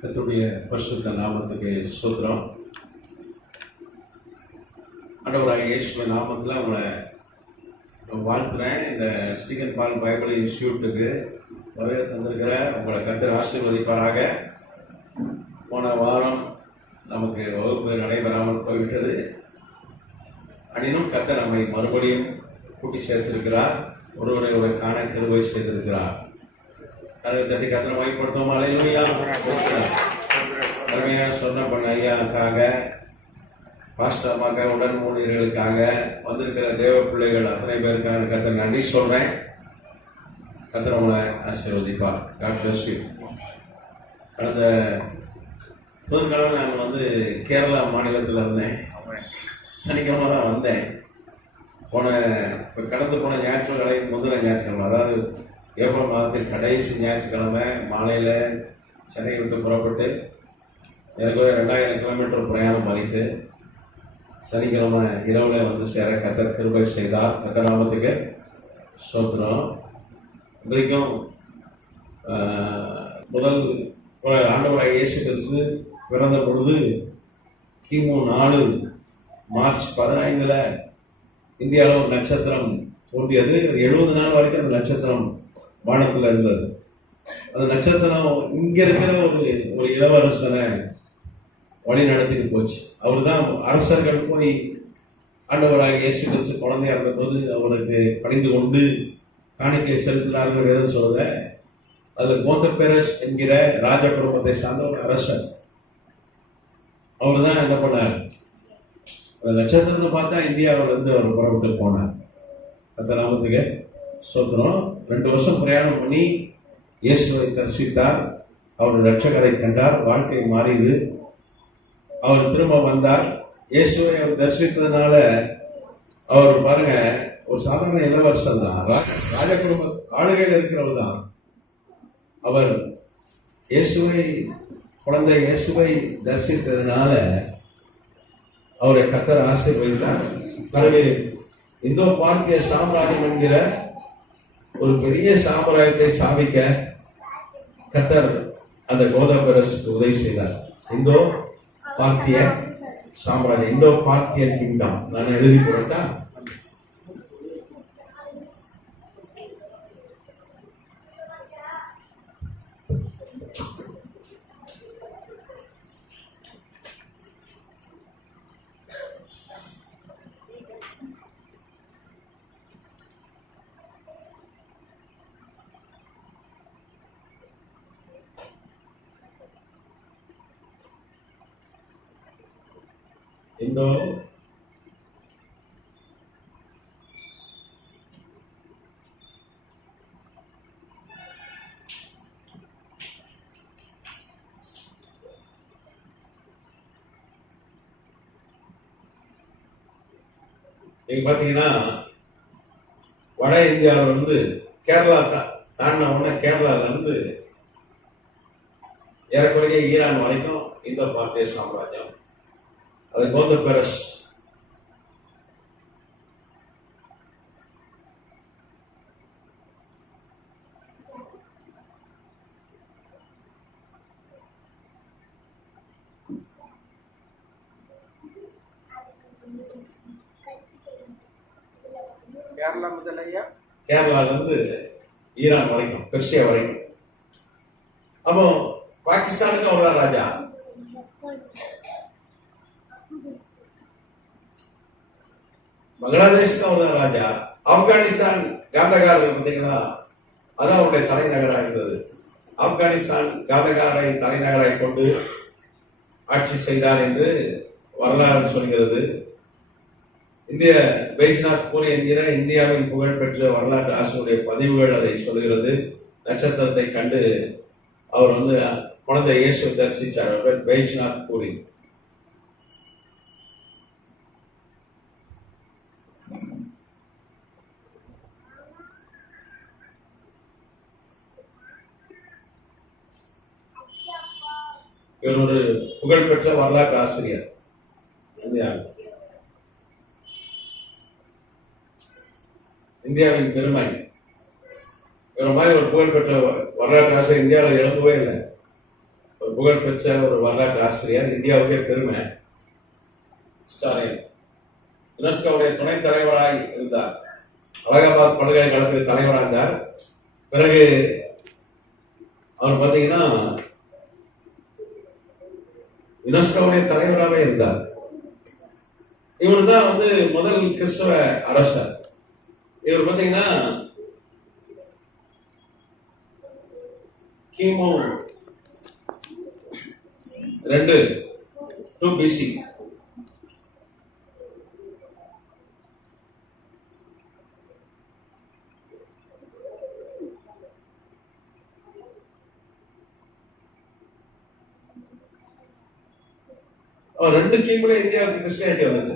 கர்த்தருடைய பரிசுத்த நாமத்துக்கு ஸ்தோத்திரம். ஆண்டவராகிய இயேசுவின் நாமத்தில் உங்களை வாழ்த்துறேன். இந்த ஸ்டீகன் பால் பைபிள் இன்ஸ்டியூட்டுக்கு வருகை தந்திருக்கிற உங்களை கர்த்தர் ஆசீர்வதிப்பாராக. போன வாரம் நமக்கு வகுப்பு நடைபெறாமல் போய்விட்டது. அனினும் கர்த்தர் நம்மை மறுபடியும் கூட்டி சேர்த்திருக்கிறார். ஒருவரை ஒரு காண கிருபை செய்திருக்கிறார். அதை தட்டி கர்த்தரை மையப்படுத்தும். அல்லேலூயா. அருமையாக சொன்ன பண்ண ஐயாவுக்காக, பாஸ்டர் அம்மாக்காக, உடன் ஊழியர்களுக்காக, வந்திருக்கிற தேவ பிள்ளைகள் அத்தனை பேருக்காக கர்த்தர் நன்றி சொல்றேன். கர்த்தர் உங்களை ஆசீர்வதிப்பார். God bless you. கடந்த புதன்கிழமை நான் கேரளா மாநிலத்தில் இருந்தேன். சனிக்கிழமை தான் வந்தேன். கடந்து போன ஞாயிற்றுக்கிழமை, முந்தின ஞாயிற்றுக்கிழமை, அதாவது ஏப்ரல் மாதத்தில் கடைசி ஞாயிற்றுக்கிழமை மாலையில் சென்னை விட்டு புறப்பட்டு எனக்கு ஒரு 2000 கிலோமீட்டர் பிரயாணம் பண்ணிட்டு சனிக்கிழமை இரவில் சேர கர்த்தர் கிருபை செய்தார். கர்த்தர் நாமத்துக்கு ஸ்தோத்திரம். இன்றைக்கும் முதல் ஆண்டவராகிய இயேசு கிறிஸ்து பிறந்த பொழுது கிமு 4 மார்ச் 15 இந்தியாவில் ஒரு நட்சத்திரம் தோன்றியது. 70 நாள் வரைக்கும் அந்த நட்சத்திரம் வானத்தில் இருந்தது. அந்த நட்சத்திரம் இங்க இருக்கிற ஒரு இளவரசனை வழி நடத்திட்டு போச்சு. அவர் தான் அரசர்கள் போய் ஆண்டவராகிய இயேசு கிறிஸ்து குழந்தையா இருந்தபோது அவருக்கு பணிந்து கொண்டு காணிக்கை செலுத்தினார்கள் எதுன்னு சொல்லுத. அதுல கோந்தபெரஸ் என்கிற ராஜ குடும்பத்தை சார்ந்த ஒரு அரசர், அவர் தான் என்ன பண்ணார், அந்த நட்சத்திரத்தை பார்த்தா இந்தியாவில இருந்து அவர் புறப்பட்டு போனார். கர்த்தர் நாமத்துக்கு ஸ்தோத்திரம். 2 வருஷம் பிரயாணம் பண்ணி இயேசுவை தரிசித்தார். அவர் ரட்சகரை கண்டார். வாழ்க்கை மாறியது. அவர் திரும்ப வந்தார். இயேசுவை அவர் தரிசித்ததுனால அவர் பாருங்க, ஒரு சாதாரண இளவரசன் தான், ராஜ குடும்ப ஆளுகையில் இருக்கிறவர் தான். அவர் குழந்தை இயேசுவை தரிசித்ததுனால அவரை கர்த்தர் ஆசீர்வதித்தார். பிறகு இந்தோ பார்த்திய சாம்ராஜ்யம் என்கிற ஒரு பெரிய சாம்ராஜ்யத்தை ஸ்தாபிக்க கர்த்தர் அந்த கோதபெரஸுக்கு உதவி செய்தார். இந்தோ பார்த்திய சாம்ராஜ்யம், இந்தோ பார்த்தியன் கிங்டம். நான் எழுதி போட்டா இந்தோ நீங்க பாத்தீங்கன்னா வட இந்தியாவில கேரளா தாண்டின உடனே கேரளால இருந்து ஏறக்குறைய ஈரான் வரைக்கும் இந்தோ பார்த்திய சாம்ராஜ்யம், அது கோந்தபெரஸ். கேரளா முதலையா, கேரளால இருந்து ஈரான் வரைக்கும், பெர்சியா வரைக்கும். அப்போ பாகிஸ்தானுக்கு அவர் தான் ராஜா. பங்களாதேஷுக்கு அவர் தான் ராஜா. ஆப்கானிஸ்தான் காந்தகார் பார்த்தீங்களா, அதான் அவருடைய தலைநகராக இருந்தது. ஆப்கானிஸ்தான் காந்தகாரை தலைநகராய் கொண்டு ஆட்சி செய்தார் என்று வரலாறு சொல்கிறது. இந்திய பைஜ்நாத் பூரி என்கிற இந்தியாவின் புகழ்பெற்ற வரலாற்று ஆசிரியருடைய பதிவுகள் அதை சொல்கிறது. நட்சத்திரத்தை கண்டு அவர் குழந்தை இயேசுவை தரிசித்தார். பைஜ்நாத் பூரி. இவர் ஒரு புகழ்பெற்ற வரலாற்று ஆசிரியர். இந்தியாவின் பெருமை இவர மாதிரி ஒரு புகழ்பெற்ற வரலாற்று ஆசிரியர் இந்தியாவில் எழும்பவே இல்லை. ஒரு புகழ்பெற்ற ஒரு வரலாற்று ஆசிரியர், இந்தியாவுக்கே பெருமை. ஸ்டாலின் யுனெஸ்கோவுடைய துணைத் தலைவராய் இருந்தார். அலகாபாத் பல்கலைக்கழகத்தில் தலைவராக இருந்தார். பிறகு அவர் பார்த்தீங்கன்னா யுனெஸ்கோவுடைய தலைவராகவே இருந்தார். இவர் தான் முதல் கிறிஸ்தவ அரசர். இவர் பார்த்தீங்கன்னா கிமு 2 BC அவர் 2 கிமுல இந்தியாவுக்கு கிறிஸ்டியானிட்டி வந்தது.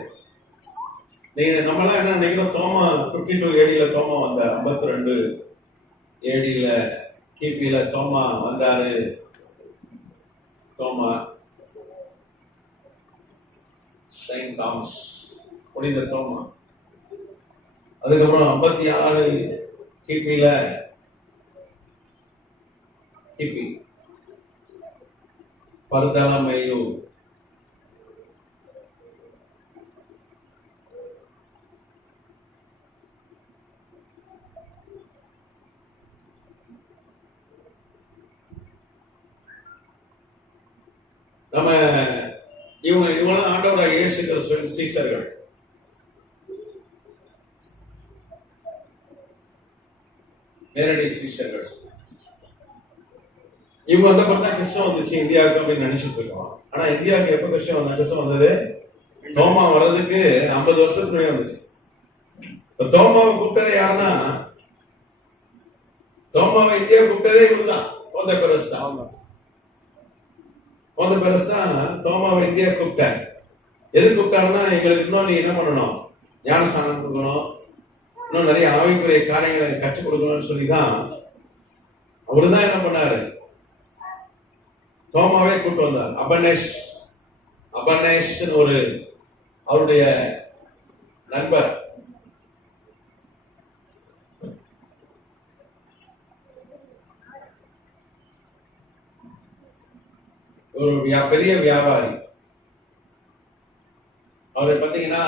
நீங்க நம்மளாம் என்ன நினைக்கிறோம், தோமா 52 AD தோமா வந்தார். 52 AD கிபியில தோமா வந்தாரு. தோமா செயின்ட் தாமஸ், புனித தோமா. அதுக்கப்புறம் 56 கிபியில கிபி பர்தலமேயு. நம்ம இவங்களும் ஆண்டவராக இயேசு கிறிஸ்துவின் சீஷர்கள். நேரடி சீஷர்கள். இவங்க வந்தப்பறம் தான் கிறிஸ்தவம் வந்துச்சு இந்தியாவுக்கு அப்படின்னு நினைச்சிட்டு இருக்கோம். ஆனா இந்தியாவுக்கு எப்ப கிறிஸ்தவம் வந்தது? தோமா வர்றதுக்கு 50 வருஷத்துக்கு முன்னாடி வந்துச்சு. தோமாவை கூப்பிட்டதே யாருன்னா, தோமாவை இந்தியா கூப்பிட்டதே இவருதான், போந்த பெரஸ் தான். போந்த பெரஸ் தான் தோமாவை இந்தியா கூப்பிட்டார். எது கூப்பிட்டாருன்னா, எங்களுக்கு இன்னும் நீ என்ன பண்ணணும், ஞானஸ்தானம் கொடுக்கணும், இன்னும் நிறைய ஆவிக்குரிய காரியங்களை கற்றுக் கொடுக்கணும்னு சொல்லிதான் அவருதான் என்ன பண்ணாரு, தோமாவே கூப்பிட்டு வந்தார். அபனேஷ் ஒரு அவருடைய நண்பர். ஒரு பெரிய வியாபாரி. அவரை பார்த்தீங்கன்னா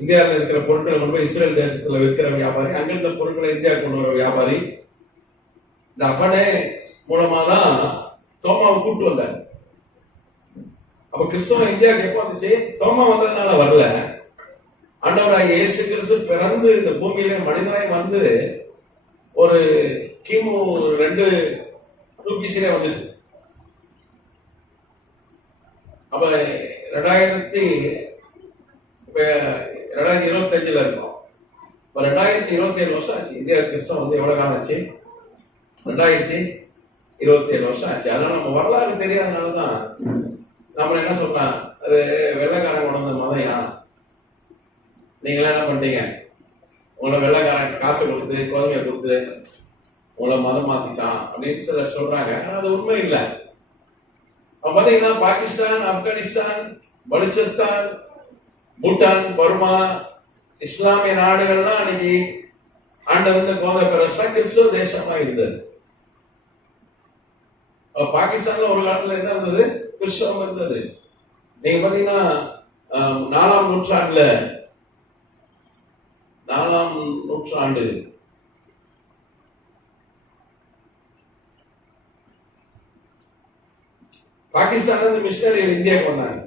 இந்தியாவில் இருக்கிற பொருட்களை ரொம்ப இஸ்ரேல் தேசத்துல விற்கிற வியாபாரி, அங்கிருந்த பொருட்களை இந்தியா கொண்டு வர வியாபாரி. இந்த அப்பனே மூலமா தான் தோமாவை கூப்பிட்டு வந்தார். அப்ப கிறிஸ்தவம் இந்தியாவுக்கு எப்ப வந்துச்சு? தோமா வந்ததுனால வரல. ஆண்டவராகிய இயேசு கிறிஸ்து பிறந்து இந்த பூமியில மனிதனாய் வந்து ஒரு கிமு 2 BC வந்துச்சு. அப்ப 2025 இருக்கும். 2027 வருஷம் ஆச்சு. இந்தியா கிறிஸ்தவம் வந்து எவ்வளவு காலம் ஆச்சு? 2027 வருஷம் ஆச்சு. அதனால நம்ம வரலாறு தெரியாதனாலதான் நம்ம என்ன சொல்றோம், அது வெள்ளைக்காரன் கொண்டு வந்த மதம் யா, நீங்களாம் என்ன பண்றீங்க, உங்களை வெள்ளைக்காரன் காசை கொடுத்து கோதுமையை கொடுத்து உங்களை மதம் மாத்திட்டான் அப்படின்னு சிலர் சொல்றாங்க. ஆனா அது உண்மை இல்லை. அப்ப பாத்தீங்கன்னா பாகிஸ்தான், ஆப்கானிஸ்தான், பலுச்சிஸ்தான், பூட்டான், பர்மா, இஸ்லாமிய நாடுகள்லாம் அன்னைக்கு ஆண்ட வந்து கோதை பெரசா கிறிஸ்துவ தேசமா இருந்தது. பாகிஸ்தான்ல ஒரு காலத்துல என்ன இருந்தது, கிறிஸ்தவம் இருந்தது. நீங்க பாத்தீங்கன்னா 4ஆம் நூற்றாண்டு பாகிஸ்தான்ல இருந்து மிஷனரிகள் இந்தியாவுக்கு வந்தாங்க.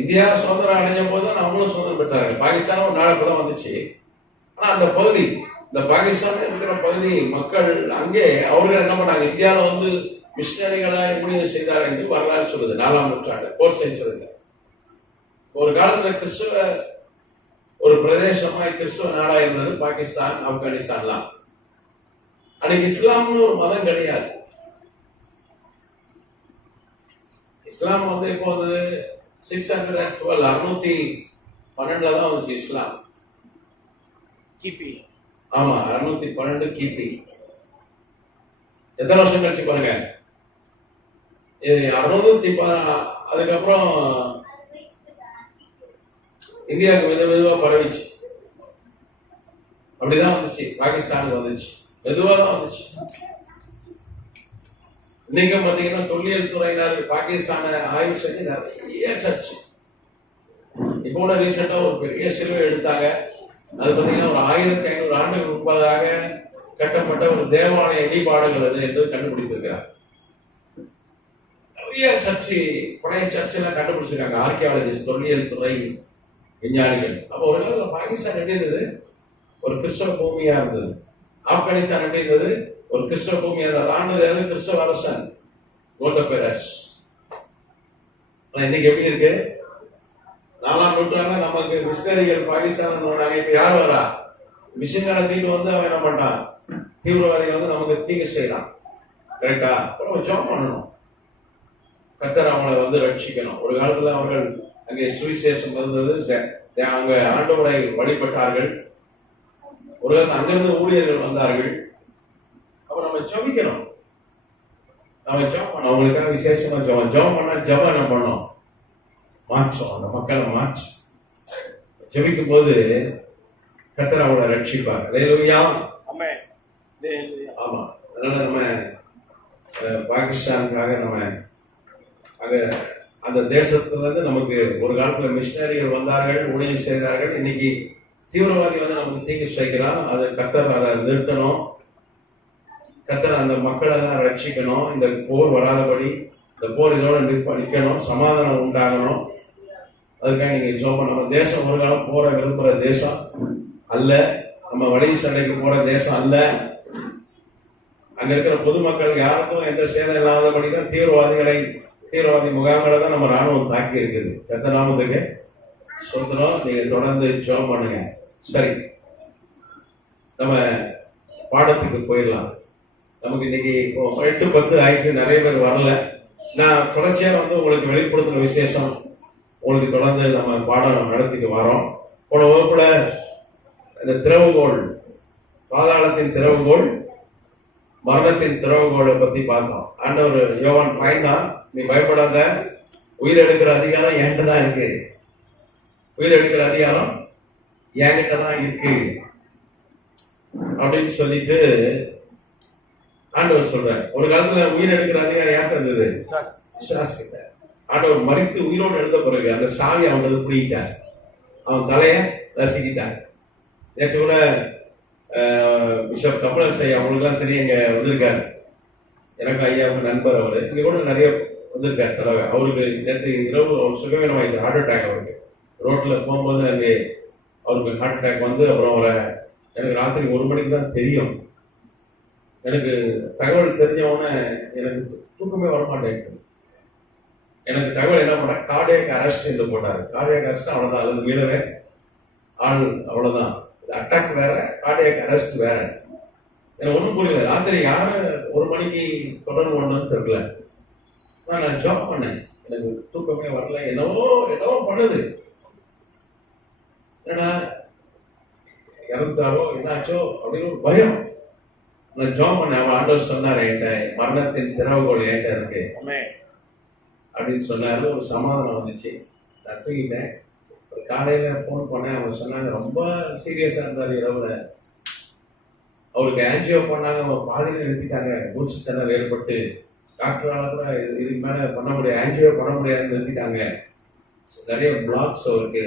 இந்தியா சுதந்திரம் அடைஞ்ச போது அவங்களும் சுதந்திரம் பெற்றாங்க. பாகிஸ்தான் ஒரு நாடு கூட வந்துச்சு. ஆனா அந்த பகுதி, இந்த பாகிஸ்தான் இருக்கிற பகுதி மக்கள் அங்கே அவர்கள் என்ன பண்ணாங்க, இந்தியாவில வந்து மிஷனரிகளா எப்படி செய்தார் என்று வரலாறு சொல்லுது. 4ஆம் நூற்றாண்டு 4th century ஒரு காலத்துல கிறிஸ்துவ ஒரு பிரதேசமாய் கிறிஸ்துவ நாடா இருந்தது பாகிஸ்தான், ஆப்கானிஸ்தான்லாம். அன்னைக்கு இஸ்லாம்னு ஒரு மதம் கிடையாது. இஸ்லாம் வந்து இப்போ வந்து 612 தான் வந்துச்சு இஸ்லாம். கிபி. ஆமா, 612 கிபி. எத்தனை வருஷம் கழிச்சு பாருங்க. 610. அதுக்கப்புறம் இந்தியாவுக்கு மெதுவா பரவிச்சு. அப்படிதான் வந்துச்சு. பாகிஸ்தானுக்கு வந்துச்சு, மெதுவா தான் வந்துச்சு. இன்னைக்கும் பாத்தீங்கன்னா தொல்லியல் துறையினர் பாகிஸ்தானை ஆய்வு செஞ்சு நிறைய சர்ச்சு. இப்போ கூட ரீசெண்டா ஒரு பெரிய சிலுவை எடுத்தாங்க. அது பாத்தீங்கன்னா ஒரு 1500 ஆண்டுகள் முன்பதாக கட்டப்பட்ட ஒரு தேவாலய இடிபாடுகள் அது என்று கண்டுபிடித்திருக்கிறார். நிறைய சர்ச்சு, பழைய சர்ச்செல்லாம் கண்டுபிடிச்சிருக்காங்க ஆர்கியாலஜிஸ்ட், தொல்லியல் துறை விஞ்ஞானிகள். அப்போ ஒரு காலத்துல பாகிஸ்தான் எப்படி இருந்தது? ஒரு கிறிஸ்தவ பூமியா இருந்தது. ஆப்கானிஸ்தான் எப்படி இருந்தது? ஒரு கிறிஸ்தவ பூமியா இருந்தது. ஆண்டது கிறிஸ்தவ அரசன் கோல்டா பெரஸ். ஆனா இன்னைக்கு எப்படி இருக்கு? 4ஆம் நூற்றாண்டுல நமக்கு மிஷினரிகள் பாகிஸ்தான் வந்தாங்க. இப்ப யார் வரா? மிஷின்கான தீட்டு வந்து அவன் என்ன பண்றான்? தீவிரவாதிகள் வந்து நமக்கு தீங்கு செய்யலாம். கரெக்டா? நம்ம ஜாப் பண்ணணும். கர்த்தர் அவங்களை வந்து ரட்சிக்கணும். ஒரு காலத்துல அவர்கள் அங்கே சுவிசேஷம் இருந்தது, அங்க ஆண்டவரை வழிபட்டார்கள். ஒரு காலத்துல அங்கிருந்து ஊழியர்கள் வந்தார்கள். அப்ப நம்ம ஜபிக்கணும். நம்ம ஜபம் பண்ணோம். அவங்களுக்காக விசேஷமா ஜபம் பண்ணா ஜபம் என்ன பண்ணோம்? மாற்றம், அந்த மக்களை மாற்றம். ஜபிக்கும் போது கர்த்தர் அவங்களை ரட்சிப்பார். அல்லேலூயா. ஆமா. அதனால நம்ம பாகிஸ்தானுக்காக நம்ம அங்க அந்த தேசத்துல இருந்து நமக்கு ஒரு காலத்துல மிஷினரிகள் வந்தார்கள், ஊழியம் செய்தார்கள். இன்னைக்கு தீவிரவாதி வந்து நமக்கு தீங்கு செய்கிறான். அது கர்த்தர் அதை நிறுத்தணும். கர்த்தர் அந்த மக்களை எல்லாம் ரட்சிக்கணும். இந்த போர் வராதபடி, இந்த போர் இதோட நிற்கணும், சமாதானம் உண்டாகணும். அதுக்காக நீங்க ஜெபம். நம்ம தேசம் ஒரு காலம் போற விரும்புற தேசம் அல்ல. நம்ம வழி சண்டைக்கு போற தேசம் அல்ல. அங்க இருக்கிற பொதுமக்கள் யாருக்கும் எந்த சேதம் இல்லாதபடிதான் தீவிரவாதி முகாம்களை தான் நம்ம ராணுவம் தாக்கி இருக்குது. கர்த்தர் நாமத்துக்கு சொல்றோம். நீங்க தொடர்ந்து ஜெபம் பண்ணுங்க. சரி, நம்ம பாடத்துக்கு போயிடலாம். நமக்கு இன்னைக்கு 8:10 ஆயிடுச்சு. நிறைய பேர் வரல. நான் தொடர்ச்சியா வந்து உங்களுக்கு வெளிப்படுத்துற விசேஷம் உங்களுக்கு தொடர்ந்து நம்ம பாடம் நடத்திட்டு வரோம். போன வகுப்புல இந்த திறவுகோள், பாதாளத்தின் திறவுகோள், மரணத்தின் திறவுகோளை பத்தி பார்த்தோம். ஆண்டவர் யோவான் பாய்ந்தான், நீ பயப்படாத, உயிர் எடுக்கிற அதிகாரம் என்கிட்ட தான் இருக்கு, உயிர் எடுக்கிற அதிகாரம் என்கிட்ட தான் இருக்கு அப்படின்னு சொல்லிட்டு ஆண்டவர் சொல்றார். ஒரு காலத்துல உயிர் எடுக்கிற அதிகாரம் யார்கிட்ட இருந்தது? பிசாசு கிட்ட. ஆண்டவர் மரித்து உயிரோடு எழுத பிறகு அந்த சாவி அவன் பிடிக்கிட்டார், அவன் தலைய ரசிக்கிட்டார். நேற்று கூட பிஷப் கமலர் ஐயா, அவங்களுக்குலாம் தெரியும், இங்க வந்திருக்காரு. எனக்கு ஐயாவுக்கு நண்பர். அவரு இங்க கூட நிறைய வந்திருக்காரு தலைவர். அவருக்கு நேற்று இரவு அவர் சுகவீனமாயிட்டு, ஹார்ட் அட்டாக். அவருக்கு ரோட்ல போகும்போது அங்கே அவருக்கு ஹார்ட் அட்டாக் வந்து அப்புறம் அவரை எனக்கு ராத்திரி 1 மணிக்கு தான் தெரியும். எனக்கு தகவல் தெரிஞ்சவொன்னே எனக்கு தூக்கமே வரமாட்டேன். எனக்கு தகவல் என்ன பண்ண, கார்டியாக் அரெஸ்ட் என்று போட்டாரு. கார்டியாக் அரெஸ்ட் அவ்வளவுதான், அது மீளவே ஆள் அவ்வளவுதான். அட்டாக் வேற, கார்டியாக் அரெஸ்ட் வேற. எனக்கு ஒன்றும் புரியல. ராத்திரி யாரு 1 மணிக்கு தொடர்பு ஒண்ணுன்னு தெரியல. நான் ஜாப் பண்ணேன், எனக்கு தூக்கமே வரல. என்னவோ பண்ணுது. ஏன்னா இறந்துட்டாரோ என்னாச்சோ அப்படின்னு ஒரு பயம். நான் ஜாப் பண்ணேன். அவன் ஆண்டவர் சொன்னாரு, என்கிட்ட மரணத்தின் திறவுகோள் என்கிட்ட இருக்கு அப்படின்னு சொன்னாரு. ஒரு சமாதானம் வந்துச்சு. நான் தூங்கிட்டேன். ஒரு காலையில போன் பண்ணேன். அவங்க சொன்னாங்க ரொம்ப சீரியஸா இருந்தாரு இரவுல. அவருக்கு ஆன்ஜியோ பண்ணாங்க, அவங்க பாதியில நிறுத்திட்டாங்க. மூச்சு திணறல் ஏற்பட்டு டாக்டரால கூட இதுக்கு மேல பண்ண முடியாது, ஆன்ஜியோ பண்ண முடியாதுன்னு நிறுத்திட்டாங்க. நிறைய பிளாக்ஸ் அவருக்கு.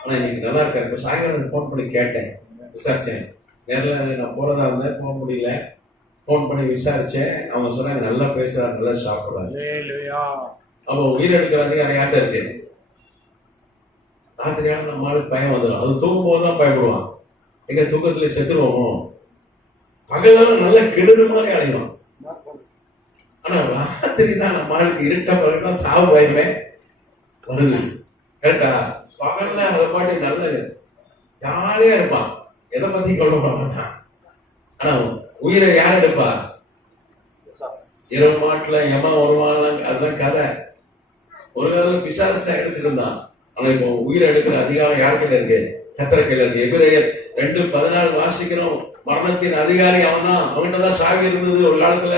ஆனா இன்னைக்கு நல்லா இருக்காரு. இப்போ சாயங்காலம் ஃபோன் பண்ணி கேட்டேன், விசாரிச்சேன். நேரில் நான் போறதா இருந்தேன், போக முடியல. ஃபோன் பண்ணி விசாரிச்சேன். அவங்க சொன்னாங்க நல்லா பேசுறாரு, நல்லா சாப்பிடுறாரு. அப்போ உயிர் எடுக்கிறது யார்கிட்ட இருக்கு? ராத்திரியான நம்ம ஆளுக்கு பயம் வந்துடும். அது தூங்கும் போதுதான் பயப்படுவான். எங்க தூக்கத்துல செத்துருவோமோ. பகலும் நல்ல கெடுது மாதிரி அடையும். ஆனா ராத்திரி தான் நம்ம ஆளுக்கு இருட்ட பிறகுதான் சாவு பயமே வருது. கேட்டா பகல்ல அதை பாட்டி நல்ல ஜாலியா இருப்பான், எதை பத்தி கவலைப்பட மாட்டான். ஆனா உயிரை யார் எடுப்பா? இரவு மாட்டுல எம வருவான், அதுதான் கதை. ஒரு காலத்துல பிசாசு எடுத்துட்டு இருந்தான். ஆனா இப்போ உயிரை எடுக்கிற அதிகாரம் யார்கிட்ட இருக்கு? கர்த்தர் கையில இருக்கு. எபிரேயர் 2:14 வாசிக்கிறோம். மரணத்தின் அதிகாரி அவன் தான், அவன்கிட்ட தான் சாவி இருந்தது. ஒரு காலத்துல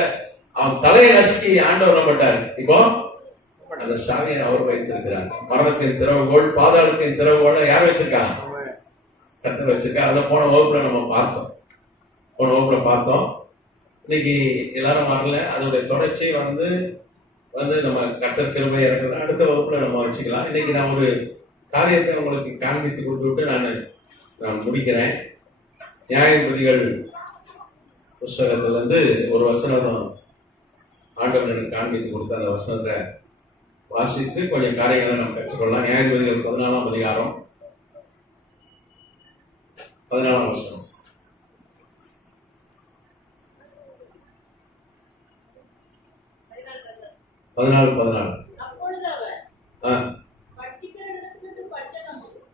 அவன் தலையை நசுக்கி ஆண்டவர் வரப்பட்டாரு. இப்போ அந்த சாவியை அவர் வைத்திருக்கிறார். மரணத்தின் திறவுகோல், பாதாளத்தின் திறவுகோலை யார் வச்சிருக்கா? கர்த்தர் வச்சிருக்கா. அதை போன வகுப்புல நம்ம பார்த்தோம். இன்னைக்கு எல்லாரும் வரல. அதோடைய தொடர்ச்சி வந்து நம்ம கர்த்தர் கிருபை இருக்கிறது அடுத்த வகுப்புல நம்ம வச்சுக்கலாம். இன்னைக்கு நான் ஒரு காரியத்தை உங்களுக்கு காண்பித்து கொடுத்துட்டு நான் முடிக்கிறேன். நியாயாதிபதிகள் புஸ்தகத்துல இருந்து ஒரு வசனம் ஆண்டவர் எனக்கு காண்பித்து கொடுத்த அந்த வசனத்தை வாசித்து கொஞ்சம் காரியங்களை நம்ம கற்றுக்கொள்ளலாம். நியாயாதிபதிகள் 14ஆம் அதிகாரம் 14ஆம் வசனம். 14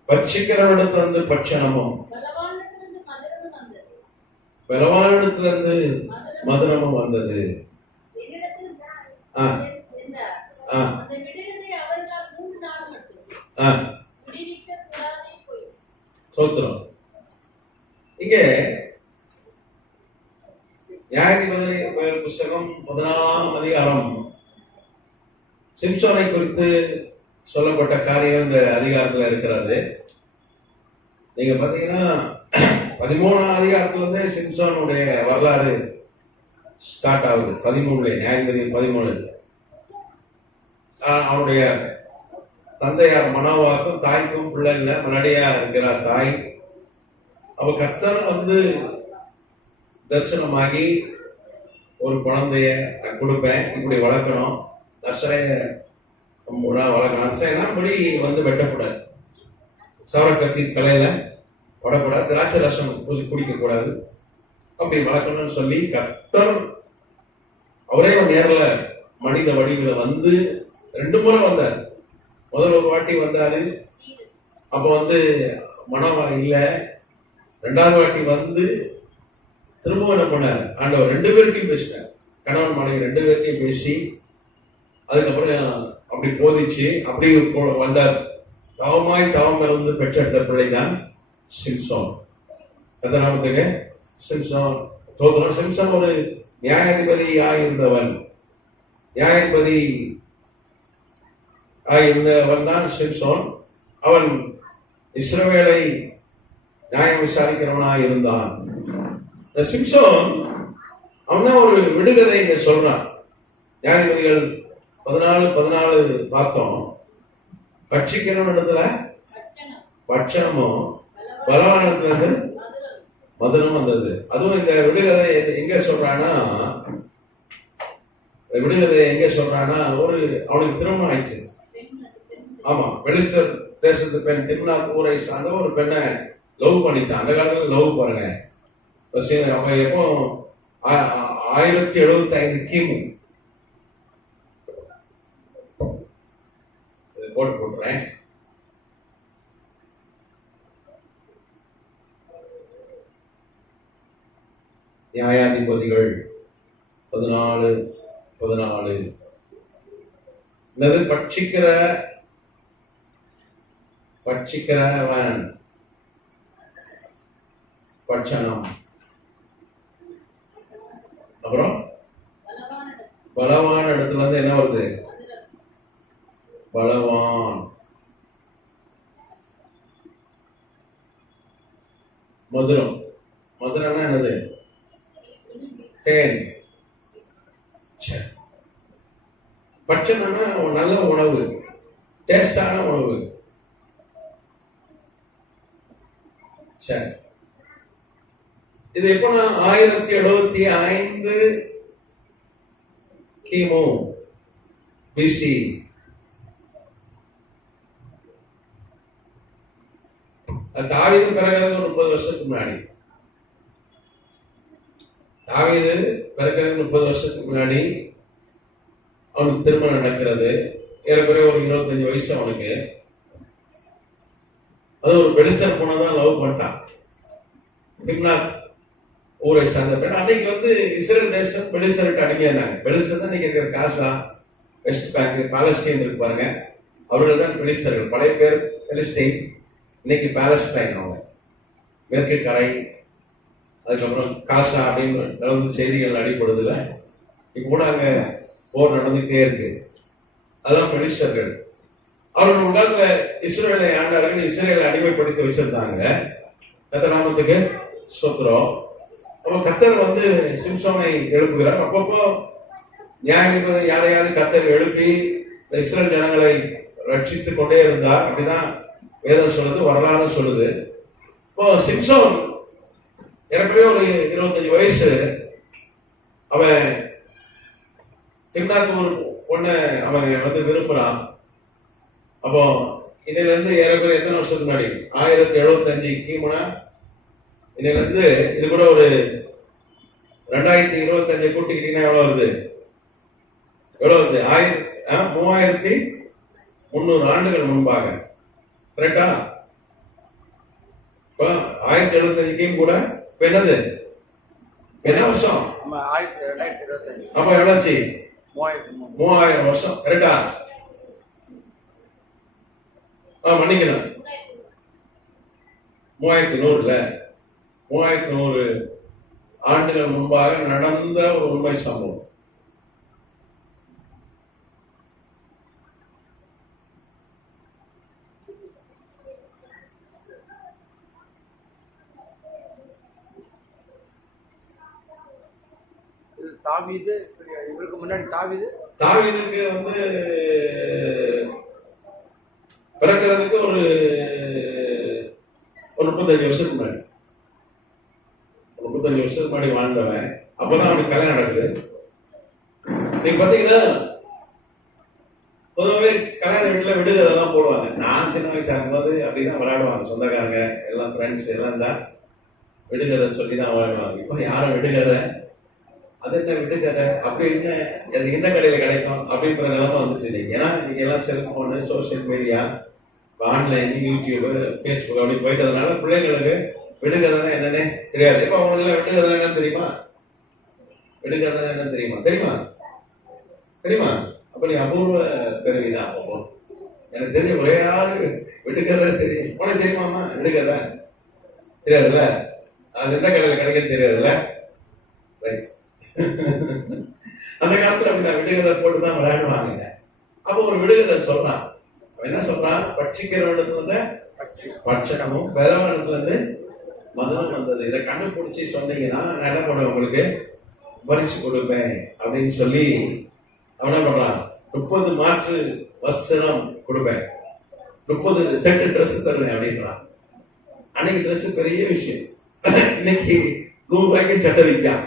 பட்சிக்கிறவனிடத்திலிருந்து பட்சணமும் பலவானிடத்திலிருந்து மதுரமும் வந்தது. சோத்திரம். இங்க நியாயாதிபதிகள் புஸ்தகம் 14ஆம் அதிகாரம் சிம்சோனை குறித்து சொல்லப்பட்ட காரியம் இந்த அதிகாரத்துல இருக்கிறது. நீங்க பாத்தீங்கன்னா 13ஆம் அதிகாரத்துல இருந்தே சிம்சோனுடைய வரலாறு ஸ்டார்ட் ஆகுது. 13 நியாயாதிபதிகள் 13. அவனுடைய தந்தையார் மனோவாக்கும் தாய்க்கும் பிள்ளை இல்லை, மனடியா இருக்கிறார் தாய். அவ கர்த்தர் வந்து தரிசனமாகி ஒரு குழந்தைய கொடுப்பேன், இப்படி வளர்க்கணும், நர்சரைய வளர்க்கணும், நர்சரைனாபடி வந்து வெட்டக்கூடாது, சவரக்கத்தி தலையில படக்கூடாது, திராட்சை ரசம் குடிக்க கூடாது, அப்படி வளர்க்கணும்னு சொல்லி கர்த்தர் அவரே நேரில் மனித வடிவில் வந்து 2 முறை வந்தார். முதல் ஒரு வாட்டி வந்தாரு, அப்போ வந்து மனவா இல்லை. 2வது வாட்டி வந்து திரும்ப என்ன பண்ணார், ஆண்டவர் 2 பேருக்கையும் பேசினார். கணவன் மனைவி 2 பேருக்கையும் பேசி அதுக்கப்புறம் அப்படி போதிச்சு அப்படி வந்தார். தவம் இருந்து பெற்றெடுத்த பிள்ளைதான் சிம்சோன். நாமத்துக்கு சிம்சோன் தோத்திரம். சிம்சோன் ஒரு நியாயாதிபதி ஆயிருந்தவன். நியாயாதிபதி ஆயிருந்தவன் தான் சிம்சோன். அவன் இஸ்ரவேலை நியாயம் விசாரிக்கிறவனாக இருந்தான். இந்த சிம்சோன் அவன் தான் ஒரு விடுகதை இங்க சொல்றான். நியாயாதிபதிகள் 14 பார்த்தோம். பட்சிக்கிறவன் இடத்துல பட்சணமும் பலவானத்துல இருந்து மதுரம் வந்தது. அதுவும் இந்த விடுகதை எங்க சொல்றான்னா, ஒரு அவனுக்கு திருமணம் ஆயிடுச்சு. ஆமா, பெலிஸ்தர் தேசத்து பெண் திம்னாத் ஊரை சார்ந்த ஒரு பெண்ணை லவ் பண்ணிட்டான். அந்த காலத்துல லவ் பாருங்க. அவங்க எப்போ 1075 கிமு போட்டுறேன். நியாயாதிபதிகள் 14 பட்சிக்கிறவன் பட்சணம். அப்புறம் பலவான இடத்துல இருந்து என்ன வருது, பலவான். மதுரம். மதுரம்னா என்னது, தேன். பட்சணம்னா நல்ல உணவு, டேஸ்டான உணவு. சரி, இது எப்போனா 1075 கிமு பிசி. தாவீது பிறகு 30 வருஷத்துக்கு முன்னாடி. தாவீது பிறகு 30 வருஷத்துக்கு முன்னாடி அவனுக்கு திருமணம் நடக்கிறது. ஏறக்குறைய ஒரு 25 வயசு அவனுக்கு. அது ஒரு பெலிஸ்தர் பொண்ணதான் லவ் பண்ணிட்டான். திம்னாத் ஊரை சார்ந்த பெண். அன்னைக்கு வந்து இஸ்ரேல் தேசம் பெலிஸ்தருக்கு அடிமையானாங்க. பெலிஸ்தர் தான் இன்னைக்கு இருக்கிற காசா, வெஸ்ட் பேங்க், பாலஸ்தீன் இருக்கு பாருங்க, அவர்கள் தான் பெலிஸ்தர்கள். பழைய பேர் பெலிஸ்டைன், இன்னைக்கு பாலஸ்டைன். அவங்க மேற்கு கரை, அதுக்கப்புறம் காசா அப்படின்னு தொடர்ந்து செய்திகள் அடிப்படுதுல. இப்போ கூட அங்க போர் நடந்துகிட்டே இருக்கு. அதான் பெலிஸ்தர்கள். அவர்கள் உலகத்துல இஸ்ரேலை ஆண்டார்கள், இஸ்ரேலை அடிமைப்படுத்தி வச்சிருந்தாங்க. கர்த்தர் நாமத்துக்கு ஸ்தோத்திரம். அப்ப கர்த்தர் வந்து சிம்சோனை எழுப்புகிறார். அப்பப்போ நியாயாதிபதி யாரையாவது கர்த்தர் எழுப்பி இந்த இஸ்ரேல் ஜனங்களை ரட்சித்துக் கொண்டே இருந்தார். அப்படிதான் வேதம் சொல்லுது, வரலாறு சொல்லுது. இப்போ சிம்சோன் ஏற்கனவே ஒரு 25 வயசு. அவன் திம்னாத்து ஒரு பொண்ணு அவன் வந்து விரும்புறான். அப்போ இதுல இருந்து ஏறக்குறைய எத்தனை வருஷத்துக்கு முன்னாடி, 1075 கிமுனா. இதுல இருந்து இது கூட ஒரு 2025 கூட்டிக்கிட்டீங்கன்னா எவ்வளவு வருது? எவ்வளவு வருது? 3300 ஆண்டுகள் முன்பாக. கரெக்டா? இப்ப 1075 கிம் கூட இப்ப என்னது? என்ன வருஷம்? 2025. அப்ப எவ்வளோச்சு? 3000. 3000 வருஷம். கரெக்டா? மன்னிக்கணும், 3100 3100 ஆண்டுகள் முன்பாக நடந்த ஒரு உண்மை சம்பவம். இது தாவீது, இவருக்கு முன்னாடி தாவீதுக்கு வந்து பிறக்கிறதுக்கு ஒரு 35 வருஷத்துக்கு முன்னாடி, 35 வருஷத்துக்கு முன்னாடி வாழ்ந்தவன். அப்பதான் அவனுக்கு கல்யாணம் நடக்குது. நீங்க பாத்தீங்கன்னா பொதுவாகவே கல்யாண வீட்டுல விடுகதை தான் போடுவாங்க. நான் சின்ன வயசா இருக்கும்போது அப்படிதான் விளையாடுவாங்க. சொந்தக்காரங்க எல்லாம், ஃப்ரெண்ட்ஸ் எல்லாம் தான் விடுகதை சொல்லி தான் விளையாடுவாங்க. இப்ப யாரும் விடுகதை, அது என்ன விடுகதை அப்படின்னு, அது எந்த கடையில கிடைக்கும் அப்படின்ற நிலைமை வந்துச்சு இன்னைக்கு. ஏன்னா இன்னைக்கு எல்லாம் cellphone, social media, online, YouTube, Facebook அப்படி போயிட்டதுனால பிள்ளைங்களுக்கு விடுகதைன்னா என்னன்னே தெரியாது. இப்ப அவங்களுக்கு எல்லாம் விடுகதை என்ன தெரியுமா? விடுகதை என்ன தெரியுமா? தெரியுமா? தெரியுமா? அப்ப நீ அபூர்வ பிறவிதான். அப்போ எனக்கு தெரிஞ்ச ஒரே ஆள் விடுகதை தெரியும். உனக்கு தெரியுமாமா விடுகதை? தெரியாதுல்ல. அது எந்த கடையில கிடைக்க தெரியாதுல்ல. ரைட். அந்த காலத்துல அப்படிதான் விடுகதை போட்டுதான் விளையாடுவாங்க. அப்ப ஒரு விடுகதை சொல்றான். அவன் என்ன சொல்றான்? பட்சிக்கிறவனிடத்துல இருந்து பட்சணமும், பெறவனிடத்துல இருந்து மதனம் வந்தது. இதை கண்டுபிடிச்சி சொன்னீங்கன்னா நான் என்ன பண்ணுவேன், உங்களுக்கு பரிசு கொடுப்பேன் அப்படின்னு சொல்லி அவன் என்ன பண்றான்? 30 மாற்று வஸ்திரம் கொடுப்பேன், 30 செட்டு ட்ரெஸ் தருவேன் அப்படின்றான். அன்னைக்கு ட்ரெஸ் பெரிய விஷயம். இன்னைக்கு 100 ரூபாய்க்கு சட்டை விற்கான்.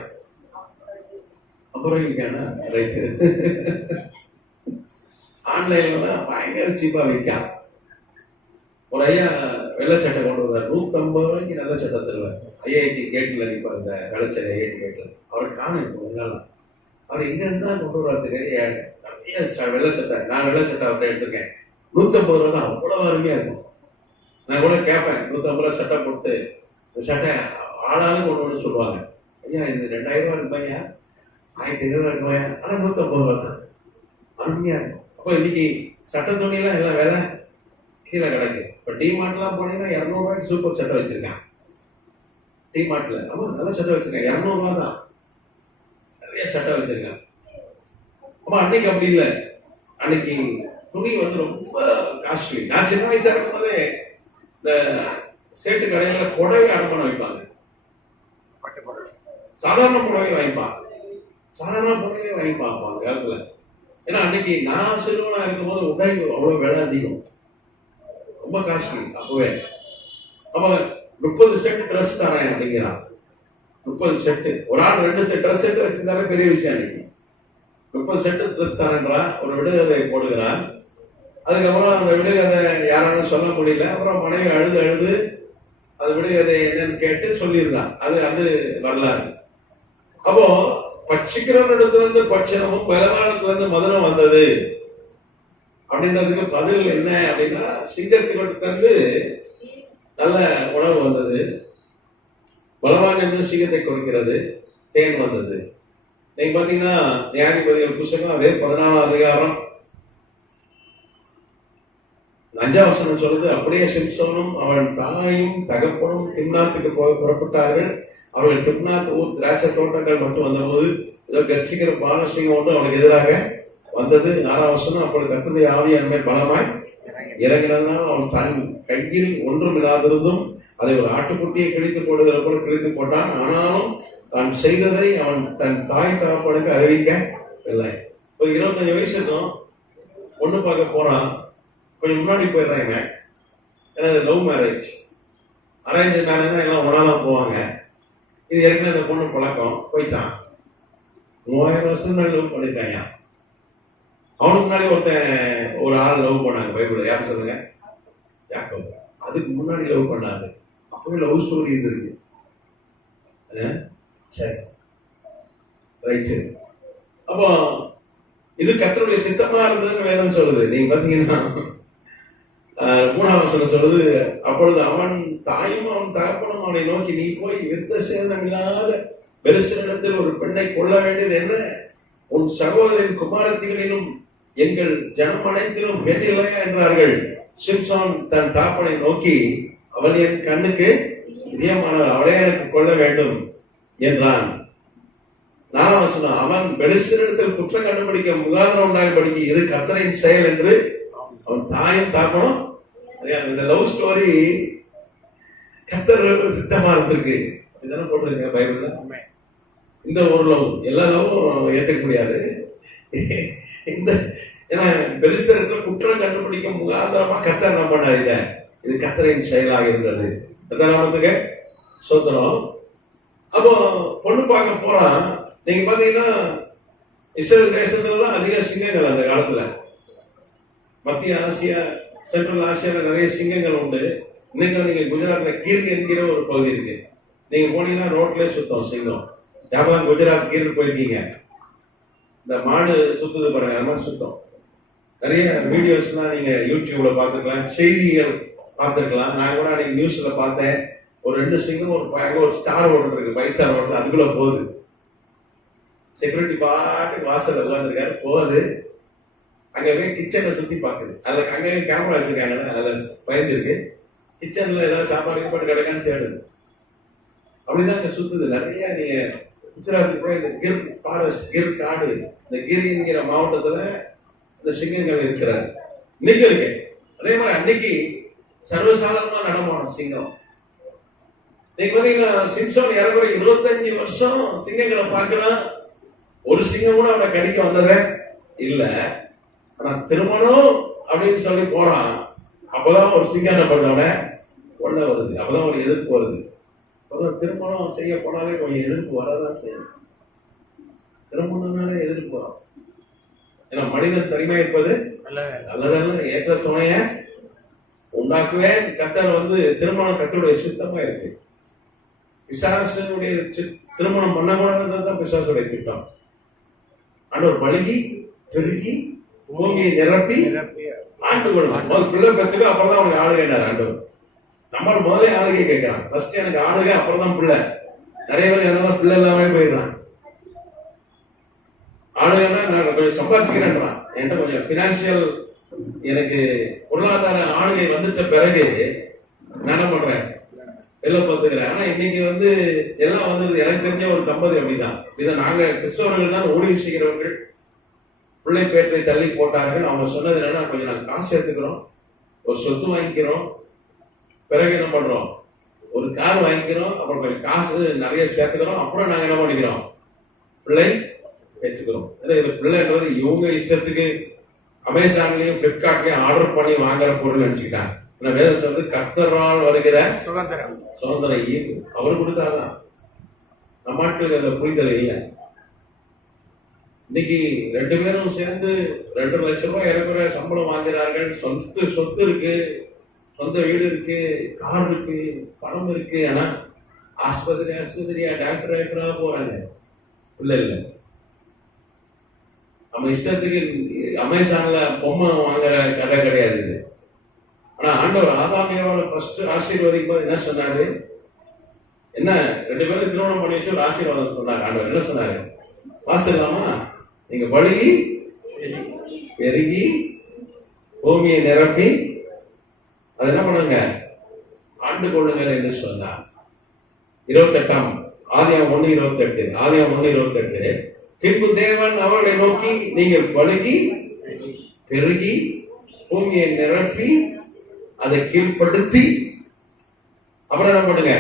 அப்புறம் விற்கானா? ரைட்டு. ஆன்லைன்ல பயங்கர சீப்பா விற்கான். ஒரு ஐயா வெள்ளை சட்டை கொண்டு வந்தார். 150 ரூபாய்க்கு நல்ல சட்டை தருவார். ஐஐடி கேட்ல நிற்பார், இந்த வெள்ளச்சட்டை ஐஐடி கேட்ல. அவருக்கு காணும். அவர் எங்க இருந்தா கொண்டு வர்றது நிறைய வெள்ளை சட்டை. நான் வெள்ளை சட்டை அவர்கிட்ட எடுத்துருக்கேன். 150 ரூபா தான். அவ்வளவு அருமையா இருக்கும். நான் கூட கேட்பேன், 150 ரூபா சட்டை போட்டு இந்த சட்டை ஆளாலும் கொண்டு வந்து சொல்லுவாங்க. ஐயா இது 2000 ரூபாய் இருக்குமையா, 1500 இருக்குமையா, ஆனா 150 ரூபா தான். அருமையா இருக்கும். அப்போ இன்னைக்கு சட்டை துணியெல்லாம் எல்லாம் விலை கீழே கிடக்கு. இப்போ டிமார்ட்லாம் போனீங்கன்னா 200 ரூபாய்க்கு சூப்பர் சட்டை வச்சிருக்கான். டிமார்ட்ல ஆமா நல்ல சட்டை வச்சிருக்கேன். 200 ரூபா தான். நிறைய சட்டை வச்சிருக்கேன். அப்ப அன்னைக்கு அப்படி இல்லை. அன்னைக்கு துணி வந்து ரொம்ப காஸ்ட்லி. நான் சின்ன வயசா இருக்கும் போதே இந்த சேட்டு கடையில புடவை அடப்பணம் வைப்பாங்க. சாதாரண புடவை வாங்கிப்பான். சாதாரண புடவை வாங்கிப்பான் அந்த காலத்துல. ஏன்னா அன்னைக்கு நான் சிறுவனா இருக்கும் போது உடை அவ்வளவு விலை அதிகம், ரொம்ப காஸ்ட்லி அப்பவே. அப்ப 30 செட் ட்ரெஸ் தரேன் அப்படிங்கிறான். 30 செட்டு. ஒரு ஆள் 2 செட் ட்ரெஸ் செட்டு வச்சிருந்தாலே பெரிய விஷயம். அன்னைக்கு 30 செட்டு ட்ரெஸ் தரேன்றான். ஒரு விடுகதை போடுகிறான். அதுக்கப்புறம் அந்த விடுகதை யாராலும் சொல்ல முடியல. அப்புறம் மனைவி அழுது அந்த விடுகதை என்னன்னு கேட்டு சொல்லியிருந்தான். அது வரலாறு. அப்போ பட்சிக்கிறவனிடத்துல இருந்து பட்சணமும், பலவானத்துல இருந்து மதுரம் வந்தது அப்படின்றதுக்கு பதில் என்ன அப்படின்னா, சிங்கத்திலிருந்து இருந்து நல்ல உணவு வந்தது. பலவான் என்று சிங்கத்தை கொடுக்கிறது, தேன் வந்தது. நீங்க பாத்தீங்கன்னா நியாயாதிபதிகள் புஸ்தகம் அதே 14ஆம் அதிகாரம் 5ஆம் வசனம் சொல்லுது, அப்படியே சிம்சோனும் அவன் தாயும் தகப்பனும் திம்னாத்துக்கு புறப்பட்டார்கள். அவர்கள் திம்னாத் ஊர் திராட்சை தோட்டங்கள் மட்டும் வந்தபோது ஏதோ கட்சிக்கிற பாலசிங்கம் ஒன்று அவனுக்கு எதிராக வந்தது 6ஆம் வசனம். அப்பொழுது கர்த்தருடைய ஆவி என் மேல் பலமாய் இறங்கினதுனால அவன் தன் கையில் ஒன்றும் இல்லாதிருந்தும் அதை ஒரு ஆட்டுக்குட்டியை கிழித்து போடுகிற போல கிழித்து போட்டான். ஆனாலும் தான் செய்ததை அவன் தன் தாய் தகப்பனுக்கு அறிவிக்கவில்லை. இப்போ 25 வயசு இருக்கும், பொண்ணு பார்க்க போறான். கொஞ்சம் முன்னாடி போயிடுறாங்க, ஏன்னா இது லவ் மேரேஜ். அரேஞ்ச் மேரேஜ் தான் எல்லாம் ஒன்னாதான் போவாங்க. இது ஏற்கனவே இந்த பொண்ணு பழக்கம். போயிட்டான், 3000 வருஷம் லவ் பண்ணிருக்காங்க. அவனுக்கு முன்னாடி ஒரு ஆள் லவ் பண்ணாங்க பைபிள். யார் சொல்லுங்க? யாக்கோபு. அதுக்கு முன்னாடி லவ் பண்ணாரு. அப்பவே லவ் ஸ்டோரி இருந்திருக்கு. சரி, ரைட்டு. அப்போ இது கர்த்தருடைய சித்தமா இருந்ததுன்னு வேதம் சொல்லுது. நீங்க பாத்தீங்கன்னா 3ஆம் வசனம் சொல்லுது, அப்பொழுது அவன் தாயும் அவன் தகப்பனும் அவனை நோக்கி, நீ போய் விருத்த சேதனம் இல்லாத பெருசனிடத்தில் ஒரு பெண்ணை கொள்ள வேண்டியது என்ன? உன் சகோதரின் குமாரத்திகளிலும் எங்கள் ஜனம் அனைத்திலும் பெண் இல்லையா என்றார்கள். சிம்சோன் தன் தாப்பனை நோக்கி, அவள் என் கண்ணுக்கு பிரியமானவள், அவளே எனக்கு கொள்ள வேண்டும் என்றான். 4ஆம் வசனம், அவன் பெலிஸ்தரிடத்தில் குற்றம் கண்டுபிடிக்க முகாந்திரம் உண்டாகும்படிக்கு இது கர்த்தரின் செயல் என்று அவன் தாயும் தாப்பனும். இந்த லவ் ஸ்டோரி கர்த்தர் சித்தமா இருந்திருக்கு. இதெல்லாம் போட்டிருக்கீங்க பைபிள்ல. இந்த ஒரு லவ், எல்லா லவ்வும் ஏற்றுக்க முடியாது. இந்த ஏன்னா பெலிஸ்தரிடத்தில் குற்றம் கண்டுபிடிக்க முகாந்திரமா கர்த்தர் என்ன பண்ணாரு? இது கர்த்தரின் செயலாக இருந்தது. நாமத்துக்கு சோத்திரம். அப்போ பொண்ணு பார்க்க போறான். நீங்க பாத்தீங்கன்னா இஸ்ரேல் தேசத்துலதான் அதிக சிங்கங்கள் அந்த காலத்துல. மத்திய ஆசியா, சென்ட்ரல் ஆசியாவில் நிறைய சிங்கங்கள் உண்டு. இன்னைக்கு நீங்க குஜராத்ல கீர் என்கிற ஒரு பகுதி இருக்கு. நீங்க போனீங்கன்னா ரோட்ல சுத்தம் சிங்கம். யாரெல்லாம் குஜராத் கீர் போயிருக்கீங்க? இந்த மாடு சுத்துது பாருங்க, அது மாதிரி சுத்தம். நிறைய வீடியோஸ்லாம் நீங்க யூடியூப்ல பார்த்துக்கலாம், செய்திகள் பார்த்துருக்கலாம். நான் கூட அன்னைக்கு நியூஸ்ல பார்த்தேன். ஒரு 2 சிங்கம் ஒரு ஸ்டார் ஹோட்டல் இருக்கு, 5 ஸ்டார் ஹோட்டல், அதுக்குள்ள போகுது. செக்யூரிட்டி பாட்டுக்கு வாசல் உட்காந்துருக்காரு, போகுது. அங்க போய் கிச்சனை சுத்தி பாக்குது. அதுல அங்கே கேமரா வச்சிருக்காங்க, அதுல பயந்துருக்கு. கிச்சன்ல ஏதாவது சாப்பாடு கிடைக்கான்னு தேடுது. அப்படிதான் அங்க சுத்துது. நிறைய நீங்க குஜராத்துக்கு போய் இந்த கிர் ஃபாரஸ்ட், கிர் காடு, இந்த கிர் என்கிற மாவட்டத்துல இந்த சிங்கங்கள் இருக்கிறாரு. இன்னைக்கு இருக்கு. அதே மாதிரி அன்னைக்கு சர்வசாதாரணமா நடமாடும் சிங்கம். நீங்க பாத்தீங்கன்னா சிம்சோன் ஏறக்குறை 25 வருஷம் சிங்கங்களை பார்க்கிறான். ஒரு சிங்கம் கூட அவனை கடிக்க வந்ததே இல்ல. ஆனா திருமணம் அப்படின்னு சொல்லி போறான். அப்பதான் ஒரு சிங்கம் என்ன பண்ணுறவன கொள்ள வருது. அப்பதான் ஒரு எதிர்ப்பு வருது. அப்பதான் திருமணம் செய்ய போனாலே கொஞ்சம் எதிர்ப்பு வரதான் செய்யும். திருமணம்னாலே எதிர்ப்பு வரும். ஏன்னா மனிதன் தனிமை இருப்பது நல்லதல்ல, ஏற்ற துணைய உண்டாக்குவேன். கர்த்தர் திருமணம் கர்த்தருடைய சித்தமா இருக்கு. பிசாசுடைய திருமணம் பண்ணக்கூடாதுன்றதுதான் பிசாசுடைய திட்டம். ஆண்டவர் பழுகி பெருகி பூமியை நிரப்பி ஆண்டு கொள்ளும். முதல் பிள்ளை பெற்றுக்க, அப்புறம் தான் அவனுக்கு ஆளுகைனார் ஆண்டவர். நம்ம முதலே ஆளுகை கேட்கிறான். ஃபர்ஸ்ட் எனக்கு ஆளுகை, அப்புறம் தான் பிள்ளை. நிறைய பேர் எதனால பிள்ளை இல்லாம போயிடுறான். ஆளுகைன்னா நான் கொஞ்சம் சம்பாதிச்சுக்கிறேன்றான். என்கிட்ட கொஞ்சம் பினான்சியல், எனக்கு பொருளாதார ஆளுகை வந்துட்ட பிறகு நான் என்ன பண்றேன், வெளில பார்த்துக்கிறேன். ஆனா இன்னைக்கு எல்லாம் வந்துருது. எனக்கு தெரிஞ்ச ஒரு தம்பதி அப்படிதான். இதை நாங்க கிறிஸ்தவர்கள் தான் ஊழியம் செய்கிறவர்கள். பிள்ளை பேற்றை தள்ளி போட்டார்கள். அவங்க சொன்னது என்னன்னா, கொஞ்சம் நாங்கள் காசு எடுத்துக்கிறோம், ஒரு சொத்து வாங்கிக்கிறோம், பிறகு என்ன பண்றோம், ஒரு கார் வாங்கிக்கிறோம், அப்புறம் கொஞ்சம் காசு நிறைய சேர்த்துக்கிறோம், அப்புறம் நாங்க என்ன பண்ணிக்கிறோம், பிள்ளை பெற்றுக்கிறோம். இது பிள்ளைன்றது இவங்க இஷ்டத்துக்கு அமேசான்லயும் பிளிப்கார்ட்லயும் ஆர்டர் பண்ணி வாங்குற பொருள் நினைச்சுக்கிட்டாங்க. வேதம் சொல்றது கர்த்தரால் வருகிற சுதந்திர ஈவு அவர் கொடுத்தாதான். நம்ம ஆட்களுக்கு அந்த புரிதல் இல்லை. இன்னைக்கு 2 பேரும் சேர்ந்து 2 லட்சம் ரூபாய் இறக்குற சம்பளம் வாங்குறார்கள். சொத்து இருக்கு, சொந்த வீடு இருக்கு, கார் இருக்கு, பணம் இருக்கு. ஆனா ஆஸ்பத்திரியா டாக்டரா போறாங்க. இல்ல நம்ம இஷ்டத்துக்கு அமேசான்ல பொம்மை வாங்குற கதை கிடையாது இது. ஆனா ஆண்டவர் ஆதாமியோட ஃபர்ஸ்ட் ஆசீர்வதிக்கும் என்ன சொன்னாரு? என்ன 2 பேரும் திருமணம் பண்ணி வச்சு ஒரு ஆசீர்வாதம் சொன்னாங்க. ஆண்டவர் என்ன சொன்னாரு? வாசிக்கலாமா? நீங்க பழுகி பெருகி பூமியை நிரப்பி அது என்ன பண்ணுங்க, ஆண்டு கொள்ளுங்கள் என்று சொன்னார். 28 ஆதியாகமம் 1:28. ஆதியாகமம் 1:28. பின்பு தேவன் அவர்களை நோக்கி, நீங்கள் பலுகி பெருகி பூமியை நிரப்பி அதை கீழ்ப்படுத்தி அப்புறம் என்ன பண்ணுங்க,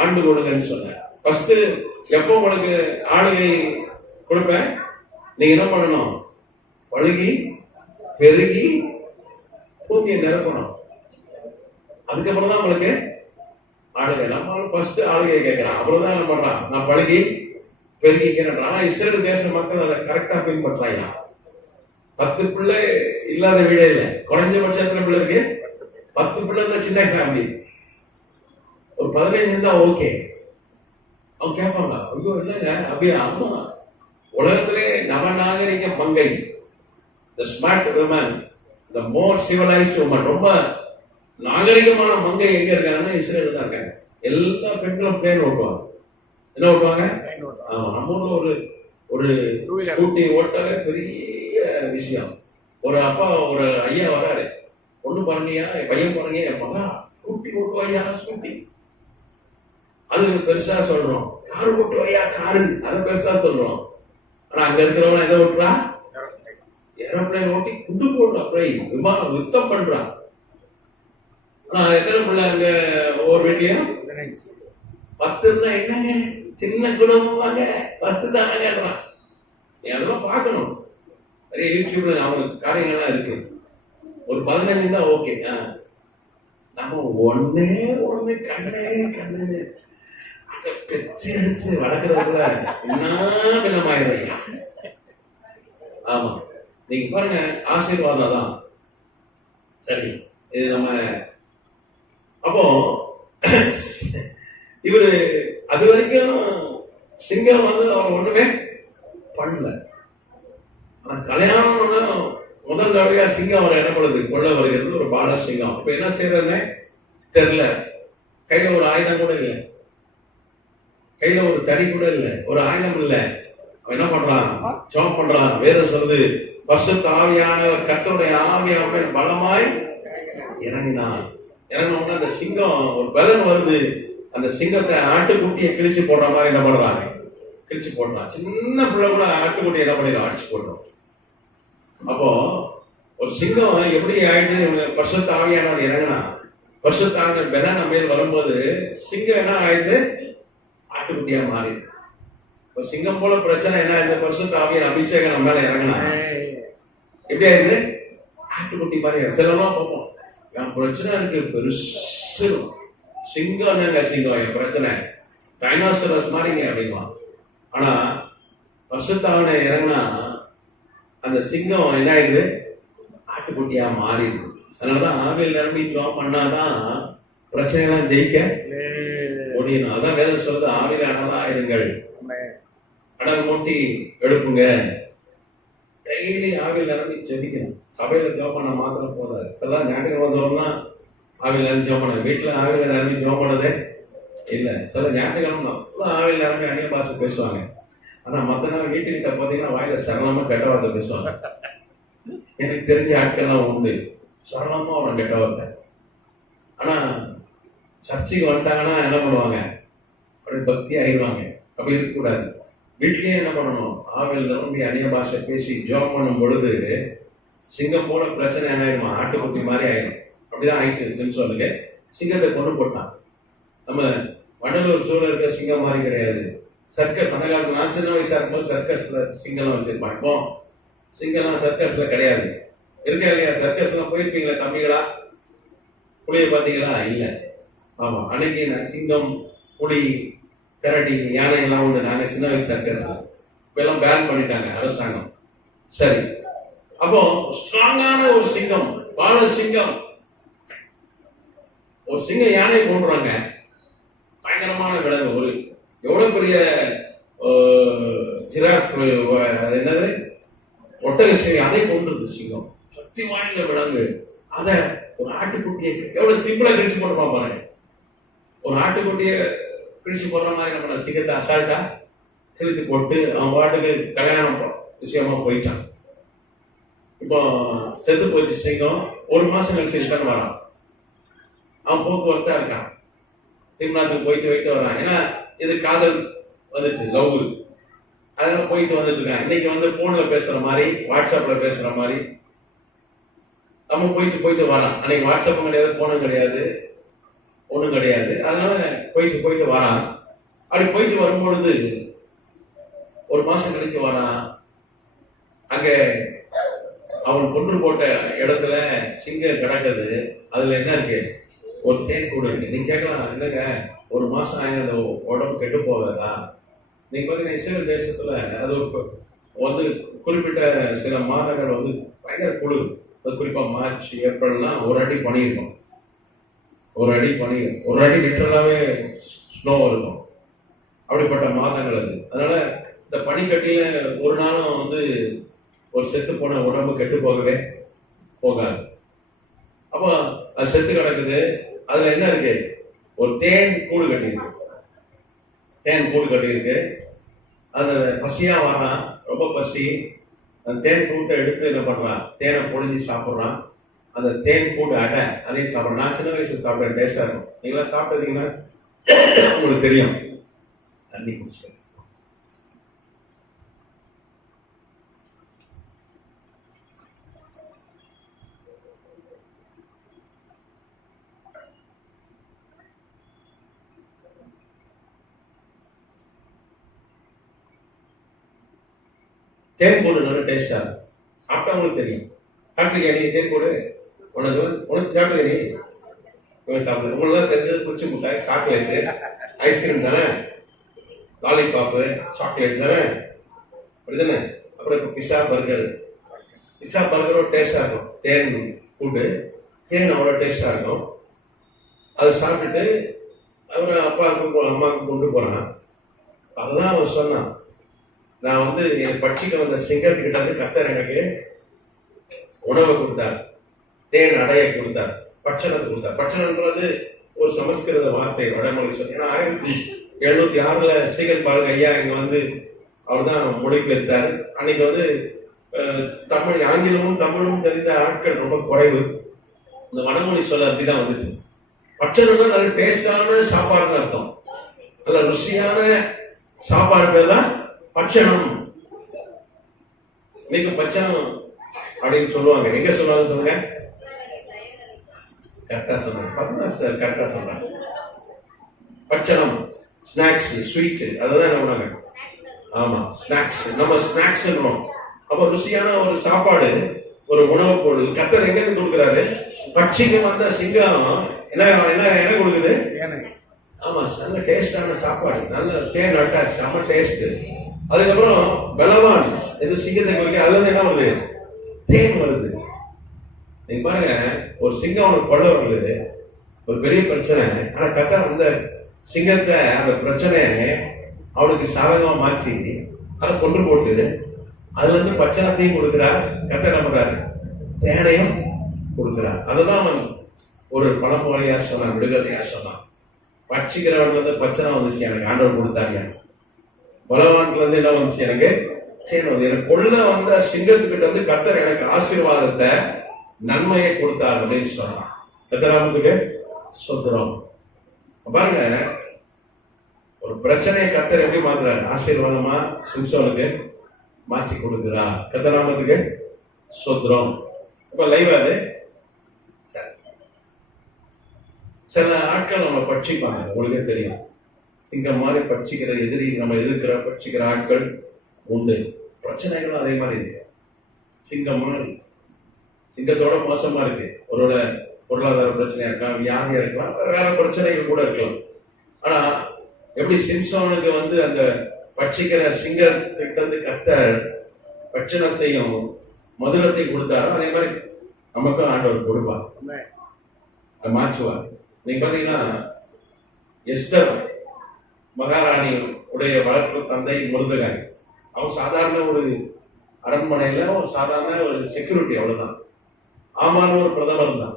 ஆண்டு கொடுங்கன்னு சொன்னேன். ஃபர்ஸ்ட் எப்போ உங்களுக்கு ஆளுகை கொடுப்பேன், நீங்க என்ன பண்ணணும், பழுகி பெருகி பூமியை நிரப்பணும். அதுக்கப்புறம் தான் உங்களுக்கு ஆளுகை. நம்ம ஃபர்ஸ்ட் ஆளுகையை கேட்கிறான், அப்புறம் தான் என்ன பண்றான், நான் பழுகி பெருகிக்கிறேன். ஆனா இஸ்ரேல் தேச மக்கள் அதை கரெக்டா பின்பற்றாங்க. 10 பிள்ளை இல்லாத வீடே இல்லை. குறைஞ்சபட்சம் எத்தனை பிள்ளை இருக்கு? 10 பிள்ளை இருந்தா சின்ன ஃபேமிலி. ஒரு 15 இருந்தா ஓகே. அவங்க கேட்பாங்க, ஐயோ இல்லைங்க அப்படியா? ஆமா, உலகத்திலே நவநாகரிக மங்கை, the smart women, the more civilized women, ரொம்ப நாகரிகமான மங்கை எங்க இருக்காங்கன்னா இஸ்ரேல் தான் இருக்காங்க. எல்லா பெண்களும் பிளேன் ஓட்டுவாங்க. என்ன ஓட்டுவாங்க? ஆமா, நம்ம ஊர்ல ஒரு ஸ்கூட்டி ஓட்டாலே பெரிய விஷயம். ஒரு அப்பா ஒரு ஐயா வராரு, பொண்ணு பாருங்கயா, என் பையன் பாருங்க, என் மகா ஸ்கூட்டி ஓட்டுவாயா, ஸ்கூட்டி அது பெருசா சொல்றோம். காரு ஓட்டுவாயா, காரு அதை பெருசா சொல்றோம். ஆனா அங்க இருக்கிறவங்க எதை ஓட்டுறா? ஏரோப்ளைன் ஓட்டி குண்டு போடுறா, விமானம் யுத்தம் பண்றான். ஆனா எத்தனை பிள்ளை அங்க ஒவ்வொரு வீட்லயும்? 10 இருந்தா என்னங்க, சின்ன குடும்பம் வாங்க, 10 தானே கேட்கறான். நீ அதெல்லாம் பார்க்கணும். நிறைய யூடியூப்ல அவங்க காரியங்கள்லாம் இருக்கு. ஒரு 15 தான் ஓகே. நம்ம ஒண்ணு கண்ணே அதை பெச்சு எடுத்து வளர்க்கறதுக்குள்ள சின்னமாயிடுறீங்க. ஆமா, நீங்க பாருங்க, ஆசீர்வாதம் தான். சரி, இது நம்ம அப்போ இவரு அது வரைக்கும் சிங்கம் அவர் ஒண்ணுமே பண்ணல. ஆனா கல்யாணம் முதல் தடவையா சிங்கம் அவரை என்ன பண்ணுது, கொள்ள வருகிறது. ஒரு பால சிங்கம். இப்ப என்ன செய்யறதுன்னு தெரியல. கையில ஒரு ஆயுதம் கூட இல்லை, கையில ஒரு தடி கூட இல்லை, ஒரு ஆயுதம் இல்லை. அவன் என்ன பண்றான், ஜெபம் பண்றான். வேதம் சொல்லுது, பரிசுத்த ஆவியானவர் கர்த்தருடைய ஆவியானவர் பலமாய் இறங்கினான். இறங்கின அந்த சிங்கம் ஒரு பலன் வருது. அந்த சிங்கத்தை ஆட்டுக்குட்டியை கிழிச்சு போடுற மாதிரி என்ன பண்றாங்க, கிழிச்சு போடுறான். சின்ன பிள்ளை கூட ஆட்டுக்குட்டியை என்ன பண்ணிடும், அடிச்சு போடுறோம். அப்போ ஒரு சிங்கம் எப்படி ஆயிட்டு பரிசுத்த ஆவியானவர் இறங்கினா, பரிசுத்த ஆவியானவர் பலன் நம்ம மேல் வரும்போது சிங்கம் என்ன ஆயிடுது, ஆட்டுக்குட்டியா மாறிடுது. இப்ப சிங்கம் போல பிரச்சனை என்ன ஆயிடுது, பரிசுத்த ஆவியான அபிஷேகம் நம்ம மேல இறங்கினா எப்படி ஆயிடுது, ஆட்டுக்குட்டி மாதிரி. சிலமா பார்ப்போம், என் பிரச்சனை இருக்கு பெருசு, சிங்கம் சிங்கம் என் பிரச்சனை டைனோசரஸ் மாதிரிங்க அப்படின்வான். ஆனா பரிசுத்த ஆவியான இறங்கினா அந்த சிங்கம் என்ன ஆயிடுது, ஆட்டுக்குட்டியா மாறிடுது. அதனாலதான் ஆவியில் நிரம்பி ஜெபம் பண்ணாதான் பிரச்சனைலாம் ஜெயிக்க முடியணும். அதான் வேதம் சொல்றது, ஆவியில அனலா இருங்கள், அடல் மூட்டி எழுப்புங்க. டெய்லி ஆவியில் நிரம்பி ஜெபிக்கணும். சபையில ஜெபம் பண்ண மாத்திரம் போதாது. சில ஞாயிற்றுக்கிழமை வந்தவங்க தான் ஆவியில் நிரம்பி ஜெபம் பண்ண, வீட்டுல ஆவியில நிரம்பி ஜெபம் பண்ணதே இல்லை. சில ஞாயிற்றுக்கிழமை ஆவியில் நிரம்பி அந்நிய பாஷை பேசுவாங்க. ஆனா மத்த நேரம் வீட்டுக்கிட்ட பாத்தீங்கன்னா வாயில சரளமா கெட்ட வார்த்தை பேசுவாங்க. எனக்கு தெரிஞ்ச ஆட்கள்லாம் உண்டு, சரளமா அவன் கெட்ட வார்த்தை. ஆனா சர்ச்சைக்கு வந்துட்டாங்கன்னா என்ன பண்ணுவாங்க, அப்படியே பக்தி ஆகிடுவாங்க. அப்படி இருக்கக்கூடாது. வீட்லயே என்ன பண்ணணும், ஆவியில் நிரம்பி அந்நிய பாஷை பேசி ஜெபம் பண்ணும் பொழுது சிங்கம் போல பிரச்சனை என்ன ஆயிடுமா, ஆட்டுக்குட்டி மாதிரி ஆயிடும். அப்படிதான் ஆயிடுச்சு. சிம்சோனுக்கு சிங்கத்தை கொண்டு போட்டான். நம்ம வண்டலூர் சூழல் இருக்க சிங்கம் மாதிரி கிடையாது. சர்க்கஸ் அந்த காலத்துல நான் சின்ன வயசா இருக்கும்போது சர்க்கஸ்ல சிங்கம்லாம் வச்சிருப்பாங்க. இப்போ சிங்கம்லாம் சர்க்கஸ்ல கிடையாது. இருக்கா இல்லையா? சர்க்கஸ்லாம் போயிருப்பீங்களா தம்பிகளா? புலியை பார்த்தீங்களா? இல்லை. ஆமா, அன்னைக்கு சிங்கம், புலி, கரடி, யானை எல்லாம் உண்டு. நாங்க சின்ன வயசு சர்க்கஸ்ல. இப்ப எல்லாம் பேன் பண்ணிட்டாங்க அரசாங்கம். சரி, அப்போ ஸ்ட்ராங்கான ஒரு சிங்கம், பால சிங்கம், ஒரு சிங்கம் யானையை கொண்டுறாங்க. பயங்கரமான விலங்கு. ஒரு எவ்வளவு பெரிய ஜிராஃப், என்னது ஒட்டக சிங்கம், அதை கொண்டுருது சிங்கம். சக்தி வாய்ந்த விலங்கு. அதை ஒரு ஆட்டுக்குட்டியை எவ்வளவு சிம்பிளா கிழிச்சு போட்டு பாப்பாங்க. ஒரு ஆட்டுக்குட்டியை கிழிச்சு போடுற மாதிரி நம்ம சிங்கத்தை அசால்ட்டா கிழித்து போட்டு அவன் பாட்டுக்கு கல்யாணம் விஷயமா போயிட்டான். இப்போ செத்து போச்சு சிங்கம். 1 மாசம் கழிச்சு ரிட்டர்ன் வரான். அவன் போக்குவரத்தா இருக்கான், திருநாட்டுக்கு போயிட்டு வரான். ஏன்னா இது காதல் வந்துச்சு, லவ். அதனால போயிட்டு வந்துட்டு இருக்கான். இன்னைக்கு வந்து போன்ல பேசுற மாதிரி, வாட்ஸ்அப்ல பேசுற மாதிரி நம்ம போயிட்டு வரான். அன்னைக்கு வாட்ஸ்அப்பும் கிடையாது, போனும் கிடையாது, ஒண்ணும் கிடையாது. அதனால போயிட்டு வரான். அப்படி போயிட்டு வரும்பொழுது ஒரு மாசம் கழிச்சு வரான். அங்க அவன் கொன்று போட்ட இடத்துல சிங்கம் கிடக்குது. அதுல என்ன இருக்கு? ஒரு தேன் கூடு இருக்கு. நீங்க கேட்கலாம், என்னங்க ஒரு மாசம் ஆகிய அந்த உடம்பு கெட்டு போகாதா? நீங்க பாத்தீங்கன்னா இஸ்ரேல் தேசத்துல அது வந்து குறிப்பிட்ட சில மாதங்கள் வந்து பயங்கர குளிர். அது குறிப்பா மார்ச், ஏப்ரல்லாம் ஒரு அடி பனி இருக்கும். ஒரு அடி லிட்டரலாவே ஸ்னோ இருக்கும். அப்படிப்பட்ட மாதங்கள் அது. அதனால இந்த பனிக்கட்டியில ஒரு நாளும் வந்து ஒரு செத்து போன உடம்பு கெட்டு போகவே போகாது. அப்போ அது செத்து கிடக்குது. அதுல என்ன இருக்கு? ஒரு தேன் கூடு கட்டியிருக்கு. அந்த பசியா வரான், ரொம்ப பசி. அந்த தேன் கூட்டை எடுத்து என்ன பண்றான்? தேனை பொழிஞ்சு சாப்பிட்றான். அந்த தேன் கூடு அடை அதையும் சாப்பிட்றான். நான் சின்ன வயசுல சாப்பிட்டேன், டேஸ்டா இருக்கும். நீங்களாம் சாப்பிட்டீங்கன்னா உங்களுக்கு தெரியும். தண்ணி குடிச்சு தேன் கூடு நல்ல டேஸ்டா இருக்கும். சாப்பிட்டவங்களுக்கு தெரியும். சாப்பிட்டுருக்கியா நீ தேன் கூடு? உனக்கு சாப்பிடுங்க நீ? சாப்பிடுங்க. உங்களெல்லாம் தெரிஞ்சது குச்சி முட்டாய், சாக்லேட்டு, ஐஸ்கிரீம் தானே, லாலிபாப்பு, சாக்லேட் தானே, அப்படிதானே? அப்புறம் இப்போ பிஸா பர்கரும் டேஸ்டா இருக்கும். தேன் கூடு, தேன் அவ்வளோ டேஸ்டா இருக்கும். அதை சாப்பிட்டுட்டு அவர் அம்மாவுக்கு கொண்டு போறான். அதுதான் அவன் சொன்னான், நான் வந்து என் பட்சிக்க வந்த சிங்கத்துக்கிட்ட வந்து கர்த்தர் எனக்கு உணவை கொடுத்தார், தேன் அடைய கொடுத்தார், பட்சணத்தை கொடுத்தார். பட்சணன்றது ஒரு சமஸ்கிருத வார்த்தை, வடமொழி சொல்லி. ஏன்னா 1706 சீகன் பால் ஐயா இங்க வந்து அவர் தான் மொழிபெயர்த்தார். அன்னைக்கு வந்து ஆங்கிலமும் தமிழும் தெரிந்த ஆட்கள் ரொம்ப குறைவு. இந்த வடமொழி சொல்ல அப்படிதான் வந்துச்சு. பட்சணம்னா நல்ல டேஸ்டான சாப்பாடுன்னு அர்த்தம். நல்ல ருசியான சாப்பாடு பேர் தான் பட்சணம். இன்னைக்கு பட்சணம் அப்படின்னு சொல்லுவாங்க. எங்க சொல்லுவாங்க சொல்லுங்க? கரெக்டா சொல்றாங்க. பத்மாஸ்டர் கரெக்டா சொல்றாங்க. பட்சணம், ஸ்நாக்ஸ், ஸ்வீட், அதுதான் என்ன? ஆமா, ஸ்நாக்ஸ். நம்ம ஸ்நாக்ஸ். அப்ப ருசியான ஒரு சாப்பாடு, ஒரு உணவு பொருள் கர்த்தர் எங்க இருந்து கொடுக்குறாரு? பட்சிக்கு வந்த சிங்கம் என்ன கொடுக்குது? ஆமா, நல்ல டேஸ்டான சாப்பாடு, நல்ல தேன் அட்டை, செம்ம டேஸ்ட். அதுக்கப்புறம் பலவான் எது சிங்கத்தை குறிக்க, அதுல இருந்து என்ன வருது? தேன் வருது. நீங்க பாருங்க, ஒரு சிங்கம் அவனுக்கு கொள்ள வருது, ஒரு பெரிய பிரச்சனை. ஆனா கர்த்தர் அந்த சிங்கத்தை, அந்த பிரச்சனையை அவனுக்கு சாதகமா மாற்றி அதை கொண்டு போட்டு அதுல இருந்து பட்சணத்தையும் கொடுக்கிறார். கர்த்தர் என்ன பண்றாரு? தேனையும் கொடுக்கிறார். அதுதான் அவன் ஒரு பழமொழியா சொன்னான், விடுதலையா சொன்னான். பட்சிக்கிறவன்ல இருந்து பட்சணம் வந்துச்சு, எனக்கு ஆண்டவர் கொடுத்தாரியா. பலவான்ல இருந்து என்ன வந்துச்சு? எனக்கு தேன் வந்து. எனக்கு கொள்ள வந்த சிங்கத்துக்கிட்ட வந்து கர்த்தர் எனக்கு ஆசீர்வாதத்தை, நன்மையை கொடுத்தார் அப்படின்னு சொன்னான். கர்த்தராமத்துக்கு சொந்தம். பாருங்க, ஒரு பிரச்சனையை கர்த்தர் எப்படி மாத்துறாரு? ஆசீர்வாதமா சிம்சோனுக்கு மாற்றி கொடுக்கிறார். கர்த்தராமத்துக்கு சொந்தம். இப்ப லைவ் அது. சில ஆட்கள் நம்ம பட்சிப்பாங்க, உங்களுக்கே தெரியும். சிங்கம் மாதிரி பட்சிக்கிற எதிரி, நம்ம எதிர்க்கிற பட்சிக்கிற ஆட்கள் உண்டு. பிரச்சனைகளும் அதே மாதிரி இருக்கு. சிங்கம் மாதிரி, சிங்கத்தோட மோசமா இருக்கு. ஒருவேளை பொருளாதார பிரச்சனையா இருக்கலாம், வியாதியா இருக்கலாம், வேற பிரச்சனைகள் கூட இருக்கலாம். ஆனா எப்படி சிம்சோனுக்கு வந்து அந்த பட்சிக்கிற சிங்கத்திட்ட வந்து கர்த்தர் பட்சணத்தையும் மதுரத்தையும் கொடுத்தாரோ, அதே மாதிரி நமக்கும் ஆண்டவர் கொடுப்பார், மாற்றுவார். நீங்க பாத்தீங்கன்னா எஸ்தர் மகாராணி உடைய வளர்ப்பு தந்தை முருதகாய், அவன் சாதாரண ஒரு அரண்மனையில ஒரு சாதாரண ஒரு செக்யூரிட்டி, அவ்வளவுதான். ஆமான் ஒரு பிரதமர் தான்.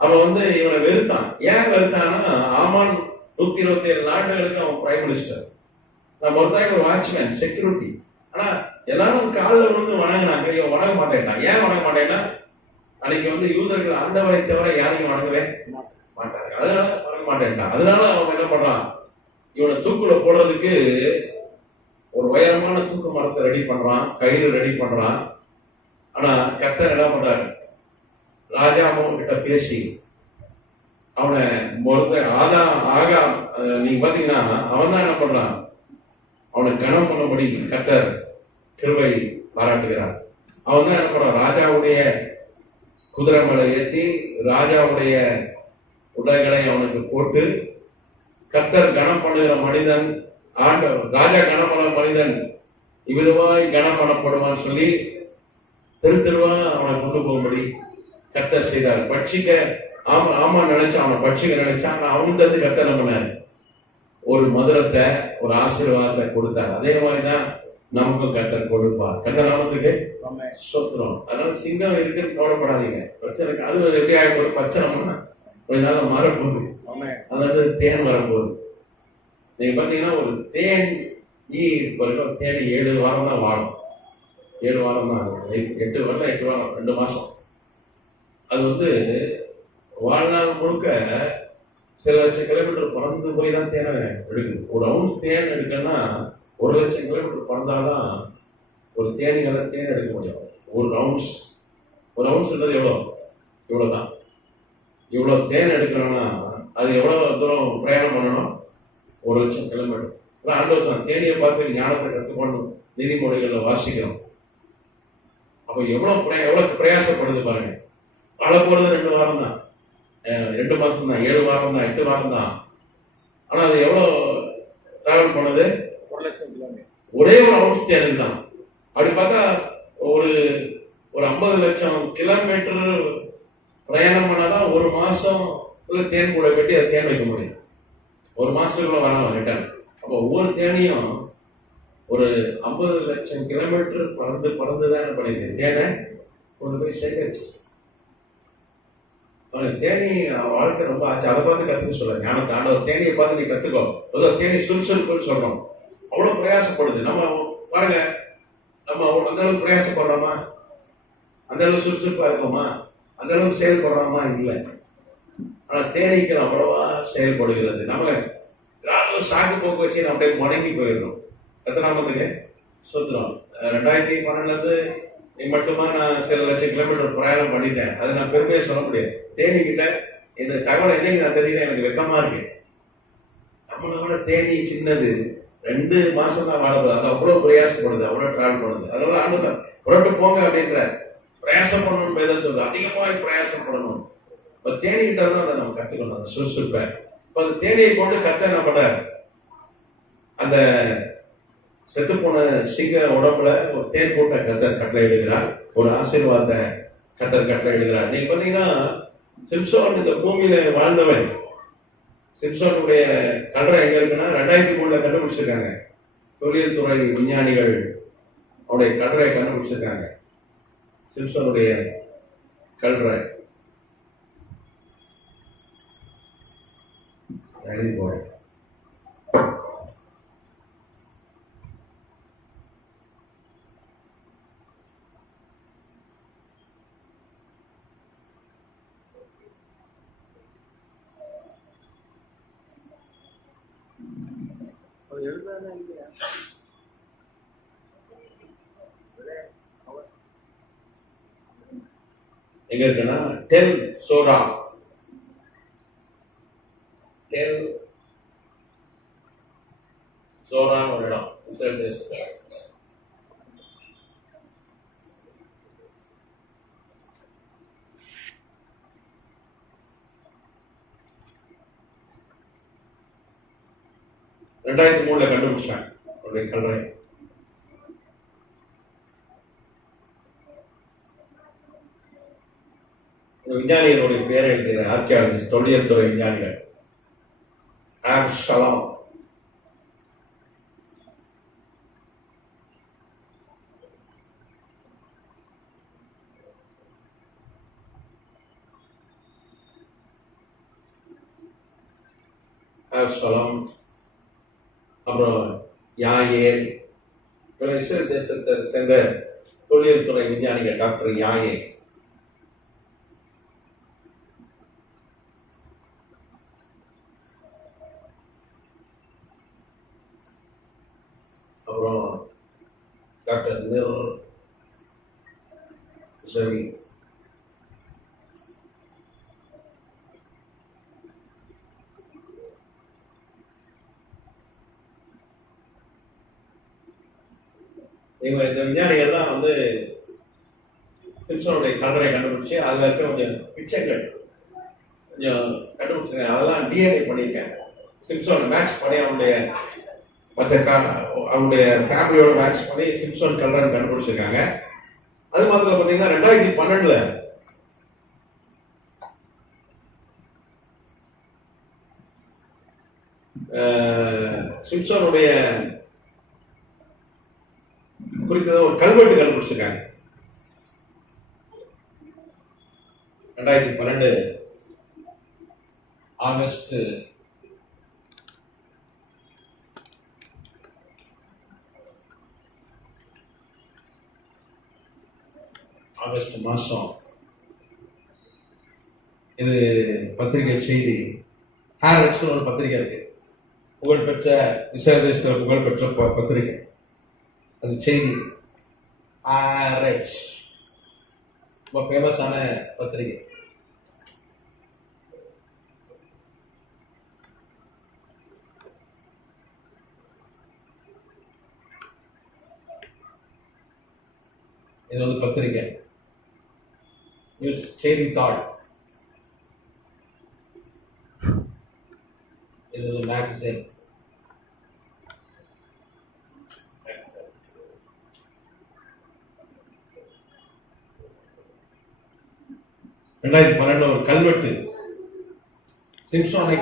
அவன் வந்து இவனை வெறுத்தான். ஏன் வெறுத்தான்னா, ஆமான் 127 நாடுகளுக்கு அவன் பிரைம் மினிஸ்டர். நான் ஒருத்தாய் ஒரு வாட்ச்மேன், செக்யூரிட்டி. ஆனா எல்லாரும் காலில் விழுந்து வணங்கினாங்க, இவன் வணங்க மாட்டேன்டான். ஏன் வணங்க மாட்டேன்னா, அன்னைக்கு வந்து யூதர்கள் ஆண்டவரை தவிர யாரையும் வணங்கவே மாட்டாங்க, அதனால வணங்க மாட்டேன்டான். அதனால அவன் என்ன பண்றான்? இவனை தூக்குல போடுறதுக்கு ஒரு உயரமான தூக்கு மரத்தை ரெடி பண்றான், கயிறு ரெடி பண்றான். ஆனா கர்த்தர் என்ன பண்றாரு, ராஜாவும் கிட்ட பேசி அவனை நீங்க பாத்தீங்கன்னா அவன் தான் என்ன பண்றான், அவனை கனம் பண்ணும்படி கர்த்தர் கிருபை பாராட்டுகிறார். அவன் தான் என்ன பண்றான், ராஜாவுடைய குதிரை மேல ஏற்றி ராஜாவுடைய உடைகளை அவனுக்கு போட்டு, கர்த்தர் கனம் பண்ணுகிற மனிதன், ராஜா கனம் பண்ண மனிதன் இவ்விதமாய் கனம் பண்ணப்படுவான்னு சொல்லி தெருவா அவனை கொண்டு போகும்படி கர்த்தர் செய்தார். பட்சிக்க ஆமா நினைச்சான், அவனை பட்சிக்க நினைச்சான். அவன்கிட்ட கர்த்தர் என்ன பண்ணாரு, ஒரு மதுரத்தை, ஒரு ஆசீர்வாதத்தை கொடுத்தார். அதே மாதிரிதான் நமக்கும் கர்த்தர் கொடுப்பார். கர்த்தர் நாமத்துக்கு சொத்துறோம். அதனால சிங்கம் இருக்குன்னு கவலைப்படாதீங்க. பிரச்சனை அது எப்படி ஆக போகுது, பச்சனம்னா கொஞ்ச நாள் மாறப்போகுது, அல்லது தேன் வரப்போகுது. நீங்க பாத்தீங்கன்னா ஒரு தேன் தேனி 7 வாரம் தான் வாழும். 7 வாரம் தான் லைஃப். 8 வாரம் 2 மாசம். அது வாழ்நாள் முழுக்க சில லட்சம் கிலோமீட்டர் பறந்து போய் தான் தேனை எடுக்குது. ஒரு அவுன்ஸ் தேன் எடுக்கணும்னா 1 லட்சம் கிலோமீட்டர் பறந்தாதான் ஒரு தேனீகளை தேன் எடுக்க முடியும். ஒரு அவுன்ஸ்ன்றது இவ்வளவுதான். இவ்வளவு தேன் எடுக்கணும்னா அது எவ்வளவு தூரம் பிரயாணம் பண்ணணும், 1 லட்சம் கிலோமீட்டர். ஆண்டவர் தேனியை பார்த்து ஞானத்தை கற்றுக்கணும், நீதிமொழிகளை வாசிக்கிறோம். அப்போ எவ்வளவு பிரயாசப்படுது பாருங்க. மழை போறது 2 வாரம் தான், 2 மாசம் தான், 7 வாரம் தான், 8 வாரம் தான். ஆனா அது எவ்வளவு டிராவல் பண்ணது, 1 லட்சம் கிலோமீட்டர். ஒரே ஒரு அவுன்ஸ் தேனுக்கு தான். அப்படி பார்த்தா ஒரு 50 லட்சம் கிலோமீட்டர் பிரயாணம் பண்ணாதான் 1 மாசம் தேன் கூட கட்டி அதை தேன் வைக்க முடியும். 1 மாசத்துக்குள்ள வரலாம் ரிட்டர்ன். அப்போ ஒவ்வொரு தேனியும் ஒரு 50 லட்சம் கிலோமீட்டர் பறந்துதான் என்ன பண்ணிருக்கு, தேனை கொண்டு போய் சேகரிச்சு. தேனி வாழ்க்கை ரொம்ப ஆச்சு. அதை பார்த்து கத்துக்க சொல்ல ஞானத்தை ஆண்டவர். தேனியை பார்த்து நீ கத்துக்கோ. தேனி சுறுசுறுப்புன்னு சொல்றோம். அவ்வளவு பிரயாசப்படுது. நம்ம பாருங்க, நம்ம அந்த அளவுக்கு பிரயாசப்படுறோமா, அந்த அளவுக்கு சுறுசுறுப்பா இருக்கோமா, அந்த அளவுக்கு செயல்படுறோமா? இல்லை. ஆனா தேனீக்கள் அவ்வளவா செயல்படுகிறது. நம்மள சாக்கு போக்கு வச்சு நம்ம அப்படியே முடங்கி போயிடுறோம். எத்தனாமதுக்கு சுத்துறோம். 2012 மட்டுமா நான் சில லட்சம் கிலோமீட்டர் பிரயாணம் பண்ணிட்டேன். அதை நான் பெருமையா சொல்ல முடியாது. தேனிக்கிட்ட இந்த தகவலை என்னைக்கு நான் தெரிஞ்சுக்க எனக்கு வெக்கமா இருக்கு. நம்மளை விட தேனி சின்னது, 2 மாசம் தான் வாழப்படுது. அது அவ்வளவு பிரயாசப்படுது, அவ்வளவு டிராவல் பண்ணுது. அதனால ஆண்டு புரட்டு போங்க அப்படின்ற பிரயாசம் பண்ணணும் பேர் சொல்றது. அதிகமாக பிரயாசம் பண்ணணும். இப்ப தேனிக்கிட்ட தான் அதை நம்ம கத்துக்கணும், அந்த சுறுசுறுப்பை. இப்ப அந்த தேனியை கொண்டு கத்த என்ன பண்ண, அந்த செத்து போன சிங்க உடம்புல ஒரு தேன் கூட்ட கத்தர் கட்டளை எழுதுகிறார், ஒரு ஆசீர்வாதத்தை கத்தர் கட்டளை எழுதுகிறார். நீங்க பாத்தீங்கன்னா சிம்சோன் இந்த பூமியில வாழ்ந்தவன். சிம்சோனுடைய கல்றை எங்க இருக்குன்னா 2003 கண்டுபிடிச்சிருக்காங்க. தொழில் துறை விஞ்ஞானிகள் அவருடைய கல்றை கண்டுபிடிச்சிருக்காங்க. சிம்சோனுடைய கல்றை எழுதி போறேன். எழுதானே இல்லையா? எங்க இருக்குன்னா டெல் சோரா, டெல் சோரா ஒரு இடம் இஸ்ரேல் தேசத்துல. ரெண்டாயிரத்தி கண்டுபிடிச்சாங்க அவருடைய கல்றை. விஞ்ஞானிகளுடைய பேரை எழுதுகிற ஆர்கியாலஜிஸ்ட், தொல்லியல் துறை விஞ்ஞானிகள். ஆப்ஷலாம் ஆப்ஷலாம், அப்புறம் யாயேல், இஸ்ரேல் தேசத்தை சேர்ந்த தொல்லியல் துறை விஞ்ஞானிகள் டாக்டர் யாயேல். அப்புறம் டாக்டர் நிர் சரி இவங்க இந்த விஞ்ஞானிகள் தான் வந்து சிம்சனுடைய கல்லறை கண்டுபிடிச்சு அதுல இருக்க கொஞ்சம் பிச்சைகள் கொஞ்சம் கண்டுபிடிச்சிருக்கேன். அதெல்லாம் டிஎன்ஏ பண்ணியிருக்கேன். சிம்சன் மேட்ச் பண்ணி அவனுடைய ஃபேமிலியோட மேட்ச் பண்ணி சிம்சன் கல்லறை கண்டுபிடிச்சிருக்காங்க. அது மாத்திரம் பார்த்தீங்கன்னா 2012 சிம்சனுடைய குறித்த ஒரு கல்வெட்டு கண்டுபிடிச்சிருக்காங்க. 2012 ஆகஸ்ட் மாசம் இது பத்திரிகை செய்தி. ஹாரட்ஸ் ஒரு பத்திரிகை இருக்கு, புகழ்பெற்ற இஸ்ரேல் தேசத்தில் புகழ்பெற்ற பத்திரிகை. அது செய்தி ஹாரட்ஸ் ரொம்ப ஃபேமஸான பத்திரிகை. இது வந்து பத்திரிகை நியூஸ் செய்தித்தாள். இது வந்து மேகசின். ஒரு கல்வெட்டு சிம்சோனை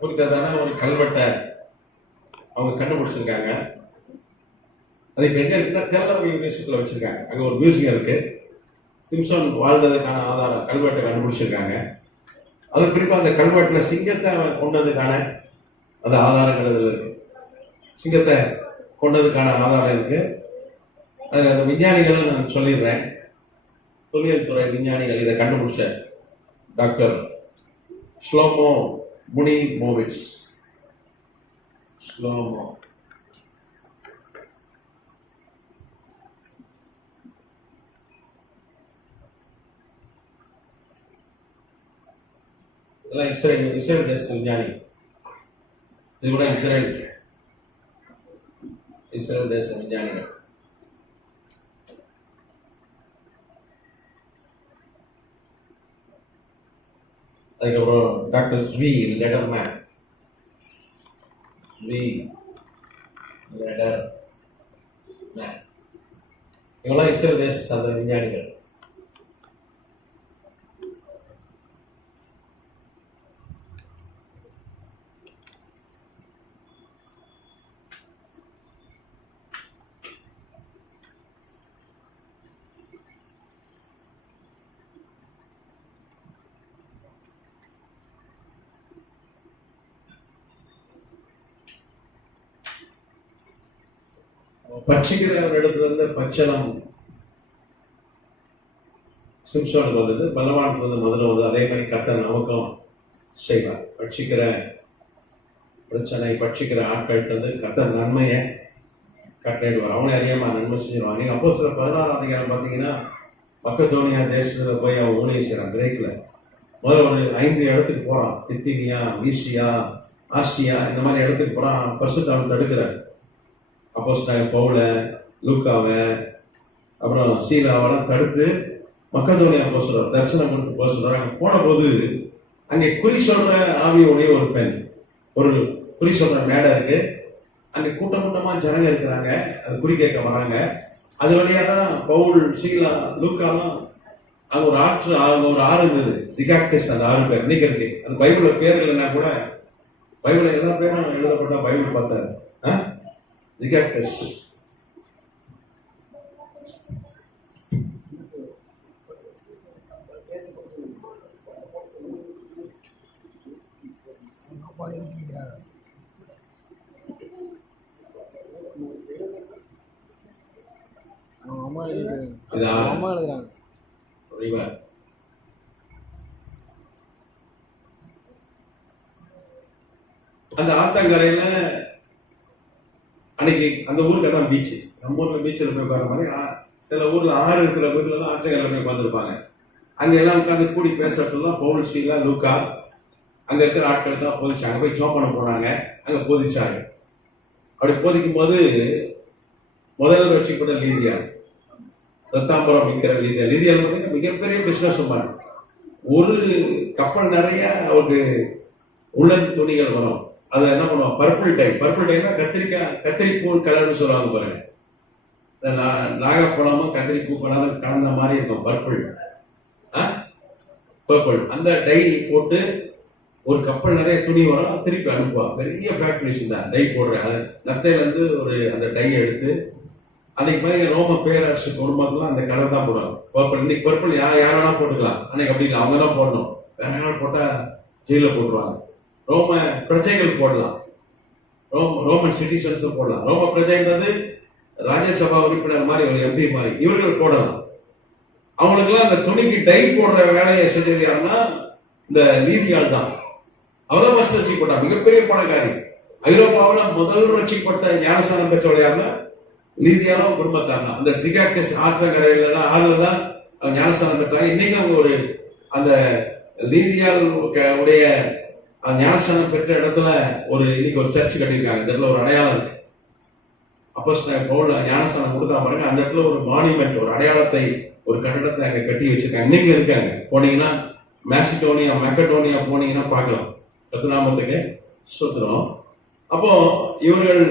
குறித்ததான ஒரு கல்வெட்டை அவங்க கண்டுபிடிச்சிருக்காங்க. அது இப்ப எங்க இருக்குன்னா தெலவி யூனிவர்சிட்டியில வச்சிருக்காங்க. அங்க ஒரு மியூசியம் இருக்கு. சிம்சன் வாழ்ந்ததுக்கான ஆதாரம் கல்வெட்டை கண்டுபிடிச்சிருக்காங்க. அது குறிப்பா அந்த கல்வெட்டுல சிங்கத்தை கொண்டதுக்கான அந்த ஆதாரங்கள் இதுல இருக்கு. சிங்கத்தை கொண்டதுக்கான ஆதாரம் இருக்கு. அது அந்த விஞ்ஞானிகளை நான் சொல்லிடுறேன். தொல்லியல் துறை விஞ்ஞானிகள் இதை கண்டுபிடிச்ச டாக்டர் ஷ்லோமோ முனிமோவிட்ஸ். ஷ்லோமோ இதெல்லாம் இஸ்ரேல் தேச விஞ்ஞானி. இது கூட இஸ்ரேல் தேச விஞ்ஞானிகள். அதுக்கப்புறம் டாக்டர் ஸ்வி லெடர்மேன். இவங்கெல்லாம் இஸ்ரேல் தேச சார்ந்த விஞ்ஞானிகள். பட்சிக்கிற இடத்துல இருந்து பச்சனம் சிம்சோனுக்கு வந்தது. பலவான் முதல்ல வந்து அதே மாதிரி கர்த்தர் நமக்கும் செய்வார். பட்சிக்கிற பிரச்சனை பட்சிக்கிற ஆட்கள்கிட்ட வந்து கர்த்தர் நன்மையை கட்டளையிடுவார். அவனே அறியாம நன்மை செஞ்சிருவான். நீங்க அப்போஸ்தலர் 16ஆம் அதிகாரம் பார்த்தீங்கன்னா மக்கதோனியா தேசத்துல போய் அவன் ஊழியம் செய்யறான். கிரேக்ல முதல்ல ஒரு 5 இடத்துக்கு போறான். பித்தினியா, மீசியா, ஆசியா, இந்த மாதிரி இடத்துக்கு போறான். பரிசுத்த அவன் தடுக்கிறார். அப்போஸ்தலர் பவுல, லூக்காவை, அப்புறம் சீலாவெல்லாம் தடுத்து மக்கதோனியா போக சொல்றார். தரிசனம் கொடுத்து போக சொல்றாரு. அங்கே போன போது அங்கே குறி சொல்ற ஆவியோடைய ஒரு பெண், ஒரு குறி சொல்ற மேடை இருக்கு. அங்கே கூட்டமா ஜனங்க இருக்கிறாங்க. அது குறி கேட்க வராங்க. அது வழியா தான் பவுல், சீலா, லூக்காலாம் அங்க ஒரு ஆறு இருந்தது. சிகாக்டிஸ் அந்த 6 பேர் இன்னைக்கு இருக்கு. அந்த பைபிள் பேர் இல்லைன்னா கூட பைபிள் எல்லா பேரும் எழுதப்பட்டா பைபிள் பார்த்தாரு. சிகாக்டிஸ் அந்த ஆத்தங்கரையில அன்னைக்கு அந்த ஊருக்கு தான் பீச்சு. நம்ம ஊர்ல பீச்சில் போய் உட்கார மாதிரி சில ஊர்ல ஆறு இருக்கிற வீட்டுல எல்லாம் ஆச்சகரில் போய் உட்காந்துருப்பாங்க. அங்க எல்லாம் உட்காந்து கூடி பேசுறதுலாம் பவுல் ஷீலா லூக்கா அங்க இருக்கிற ஆட்கள் தான் போதிச்சாங்க. போய் ஜோம் பண்ண போனாங்க, அங்க போதிச்சாங்க. அப்படி போதிக்கும் போது முதல்ல ரட்சிக்கப்பட்ட லீதியா, ரத்தாம்பரம் விற்கிற லீதியா, லீதியா பார்த்தீங்கன்னா மிகப்பெரிய பிசினஸ் உமன். ஒரு கப்பல் நிறைய அவருக்கு உள்ளன் துணிகள் வரும். அதை என்ன பண்ணுவோம், பர்பிள் டைனா கத்திரிப்பூ கலர்னு சொல்லுவாங்க பாருங்க. நாகப்பழமும் கத்திரிப்பூ கலர் கலந்த மாதிரி இருக்கும் பர்பிள். அந்த டை போட்டு ஒரு கப்பல் நிறைய துணி வரும், திருப்பி அனுப்புவா. பெரிய ஃபேக்டரிஸ் தான் டை போடுற. நத்தையில இருந்து ஒரு அந்த டை எடுத்து அன்னைக்கு மாதிரி ரோம பேரரசு குடும்பத்துல அந்த கலர் தான் போடுவாங்க. பர்பிள் இன்னைக்கு பர்பிள் யாரெல்லா போட்டுக்கலாம், அன்னைக்கு அப்படி இல்லை, அவங்க தான் போடணும். வேற யாரும் போட்டா ஜெயில போட்டுருவாங்க. ரோம பிரஜைகள் போடலாம், ரோமன் சிட்டிசன்ஸ் போடலாம். ரோம பிரஜைன்றது ராஜ்யசபா உறுப்பினர் மாதிரி ஒரு எம்பி மாதிரி இவர்கள் போடலாம். அவங்களுக்குலாம் அந்த துணிக்கு டை போடுற வேலையை செஞ்சது யாருன்னா இந்த நீதியால் தான். அவதான் ஃபர்ஸ்ட் ரட்சிக்கப்பட்டா, மிகப்பெரிய பணக்காரி. ஐரோப்பாவில் முதல் ரட்சிக்கப்பட்ட ஞானஸ்தானம் பெற்றவள் யாருன்னா நீதியாலும் குடும்பத்தார் தான். அந்த சிகாக்டஸ் ஆற்றங்கரையில தான் ஆறுல தான் ஞானஸ்தானம் பெற்றாங்க. இன்னைக்கு அவங்க ஒரு அந்த நீதியால் உடைய ஞானஸ்தானம் பெற்ற இடத்துல ஒரு இன்னைக்கு ஒரு சர்ச் கட்டியிருக்காங்க. இந்த இடத்துல ஒரு அடையாளம் இருக்கு. அப்போ பவுல் ஞானஸ்தானம் கொடுத்தா பாருங்க, அந்த இடத்துல ஒரு மானியூமெண்ட், ஒரு அடையாளத்தை, ஒரு கட்டடத்தை அங்க கட்டி வச்சிருக்காங்க. இன்னைக்கு இருக்காங்க. போனீங்கன்னா மெக்கடோனியா போனீங்கன்னா பார்க்கலாம். கத்துநாமத்துக்கு சுத்திரம். அப்போ இவர்கள்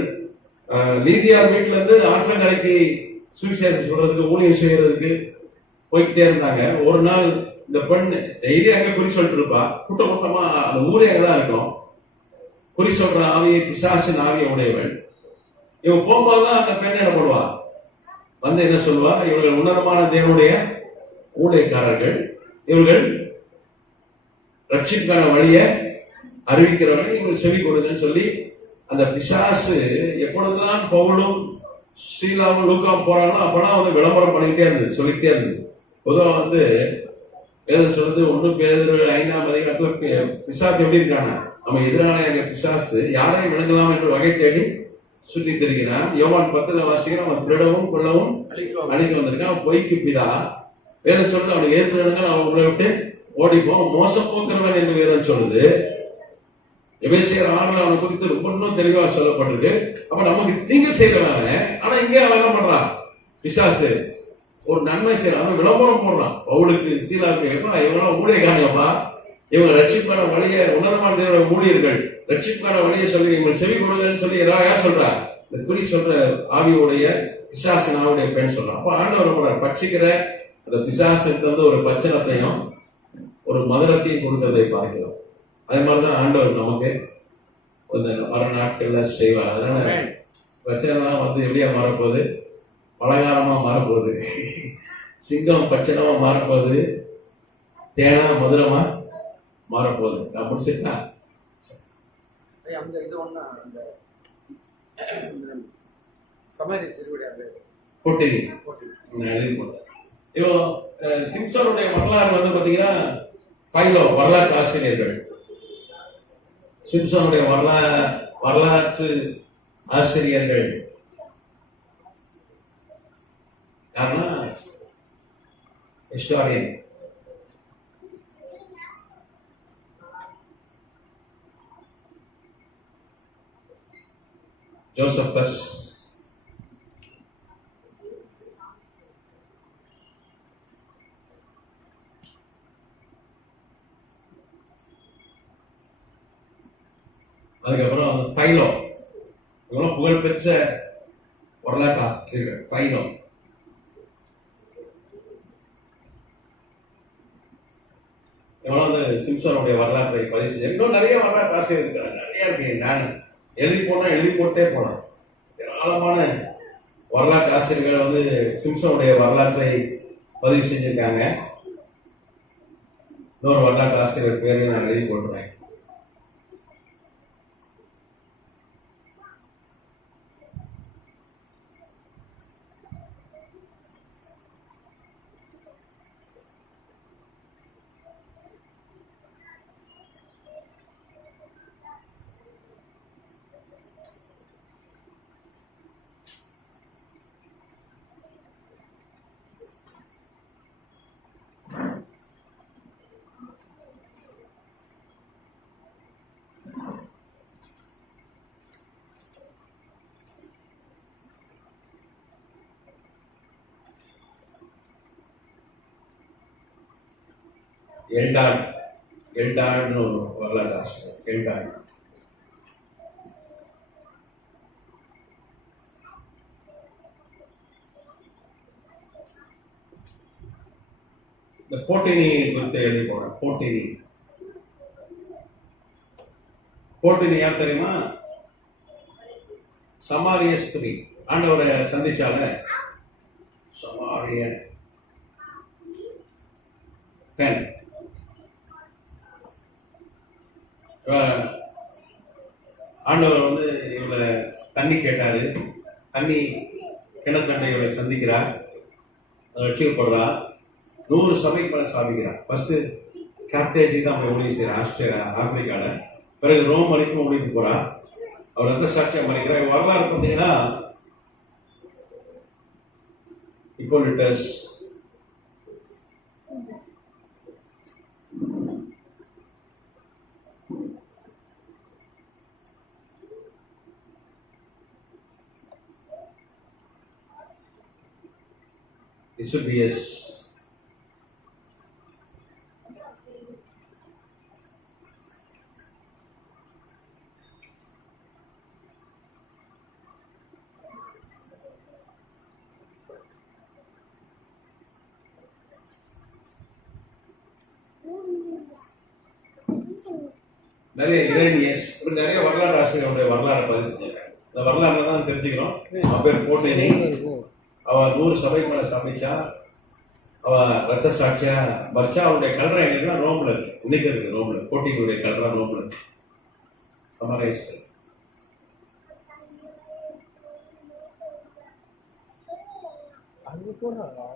நீதியார் வீட்டுல இருந்து ஆற்றங்கரைக்கு சுவிசேஷம் சொல்றதுக்கு, ஊழியம் செய்யறதுக்கு போய்கிட்டே இருந்தாங்க. ஒரு நாள் இந்த பெண் டெய்லி அங்க குறி சொல்லிட்டு இருப்பா. கூட்டமா அந்த ஊரே அங்கதான் இருக்கும். குறி சொல்ற ஆவியை, பிசாசின் ஆவியை உடையவள். இவன் போகும்போதுதான் அந்த பெண் என்ன பண்ணுவா, வந்து என்ன சொல்லுவா, இவர்கள் உன்னதமான தேவனுடைய ஊழியக்காரர்கள், இவர்கள் ரட்சிக்கான வழியை அறிவிக்கிறவர்கள், இவங்க செவி கொடுங்கன்னு சொல்லி அந்த பிசாசு எப்பொழுதுதான் பவுலும் ஸ்ரீலாவும் லூக்காவும் போறாங்களோ அப்பெல்லாம் வந்து விளம்பரம் பண்ணிக்கிட்டே இருந்தது, சொல்லிக்கிட்டே இருந்தது. பொதுவாக வந்து வேதம் சொல்றது 1 பேதுரு 5ஆம் அதிகாரத்துல பிசாசு எப்படி இருக்காங்க, நம்ம எதிரான எங்க பிசாசு யாரையும் விளங்கலாம் என்று வகை தேடி சுற்றி திரிகிறான். யோவான் 10ல வாசிக்கிறோம், அவன் திருடவும் கொல்லவும் அழிக்க வந்திருக்கான், பொய்க்கு பிதா. வேதம் சொல்றது அவனை ஏற்றுங்க, அவன் உங்களை விட்டு ஓடிப்போம், மோசம் போக்குறவன் என்று வேதம் சொல்லுது. எபேசியர் 6ல அவனை குறித்து ரொம்ப தெளிவா சொல்லப்பட்டிருக்கு. அப்ப நமக்கு தீங்கு செய்யறவன், ஆனா இங்க அவன் என்ன பண்றான், பிசாசு ஒரு நன்மை செய்யறான், விளம்பரம் போடுறான். பவுலுக்கு சீலாவுக்கு இவங்களாம் ஊழியக்காரங்கப்பா, இவங்க ரட்சிப்பான வழியை, உன்னதமான ஊழியர்கள் ரட்சிப்பான வழியை சொல்லி இவங்க செவி கொடுங்கன்னு சொல்லி யார் சொல்றா, இந்த குறி சொல்ற ஆவியோடைய பிசாசன் ஆவுடைய பெண் சொல்றான். அப்ப ஆண்டவர் கூட பட்சிக்கிற அந்த பிசாசுக்கு வந்து ஒரு பச்சனத்தையும் ஒரு மதுரத்தையும் கொடுக்கறதை பார்க்கிறோம். அதே மாதிரிதான் ஆண்டவர் நமக்கு வர நாட்கள்ல செய்வார். அதனால பிரச்சனைலாம் வந்து எப்படியா மாறப்போகுது, பலகாரமா மாறப்போகுது, சிங்கம் பச்சனமா மாறப்போகுது, தேனா மதுரமா மாறப்போகுது. நான் முடிச்சிட்டா அந்த இது ஒண்ணா அந்த சமாரி சிறுவடையாரு போட்டி எழுதி போட்டேன். இப்போ சிம்சனுடைய வரலாறு வந்து பாத்தீங்கன்னா ஃபைலோ வரலாற்று ஆசிரியர்கள், சிம்சனுடைய வரலாற்று ஆசிரியர்கள் யாருன்னா ஹிஸ்டாரியன். ஜோசப்பஸ், அதுக்கப்புறம் ஃபைலோ, இவங்களும் புகழ்பெற்ற வரலாற்று ஆசிரியர்கள். ஃபைலோ இவங்களும் வந்து சிம்சனுடைய வரலாற்றை பதிவு செஞ்சு, இன்னும் நிறைய வரலாற்று ஆசிரியர் இருக்கிறாங்க, நிறைய இருக்கு. நான் எழுதி போட்டே போனேன். ஏராளமான வரலாற்று ஆசிரியர்கள் வந்து சிம்சனுடைய வரலாற்றை பதிவு செஞ்சிருக்காங்க. இன்னொரு வரலாற்று ஆசிரியர் பேரையும் நான் எழுதி போட்டுறேன். எல்டாட், எல்டாட்னு ஒரு வரலாற்று ஆசிரியர். எல்டாட் இந்த போட்டினி குறித்து எழுதி போடுறேன். போட்டினி, போட்டினி யார் தெரியுமா? சமாரிய ஸ்திரீ ஆண்டவரை சந்திச்சால சமாரிய பெண். ஆண்டவர் வந்து இவளை தண்ணி கேட்டாரு. தண்ணி கிணத்தண்டை இவளை சந்திக்கிறார், ரட்சிக்கப்படுறா. 100 சபைக்கு மேல ஸ்தாபிக்கிறார். ஃபர்ஸ்ட் கேப்டேஜி தான் போய் ஊழியம் செய்யறா ஆப்பிரிக்கால. பிறகு ரோம் வரைக்கும் ஊழியத்துக்கு போறா. அவர் எந்த சாட்சியா மறைக்கிறா. வரலாறு பார்த்தீங்கன்னா இப்போலிட்டஸ், இசுபியஸ், நிறைய இரேனியஸ், நிறைய வரலாறு ஆசிரியருடைய வரலாறு பதிவு செஞ்சிருக்காங்க. இந்த வரலாறுல தான் தெரிஞ்சுக்கிறோம். அவன் பேர் போட்டினி. அவ 100 சபைக்கு மேல சமைச்சா. அவ ரத்த சாட்சியா மறிச்சா. அவருடைய கல்றா எங்கன்னா ரோம்ல இருக்கு. இன்னைக்கு இருக்கு ரோம்ல. போட்டினுடைய கல்றா ரோம்ல இருக்கு. சமரைஸ் அங்க போடுறாங்க.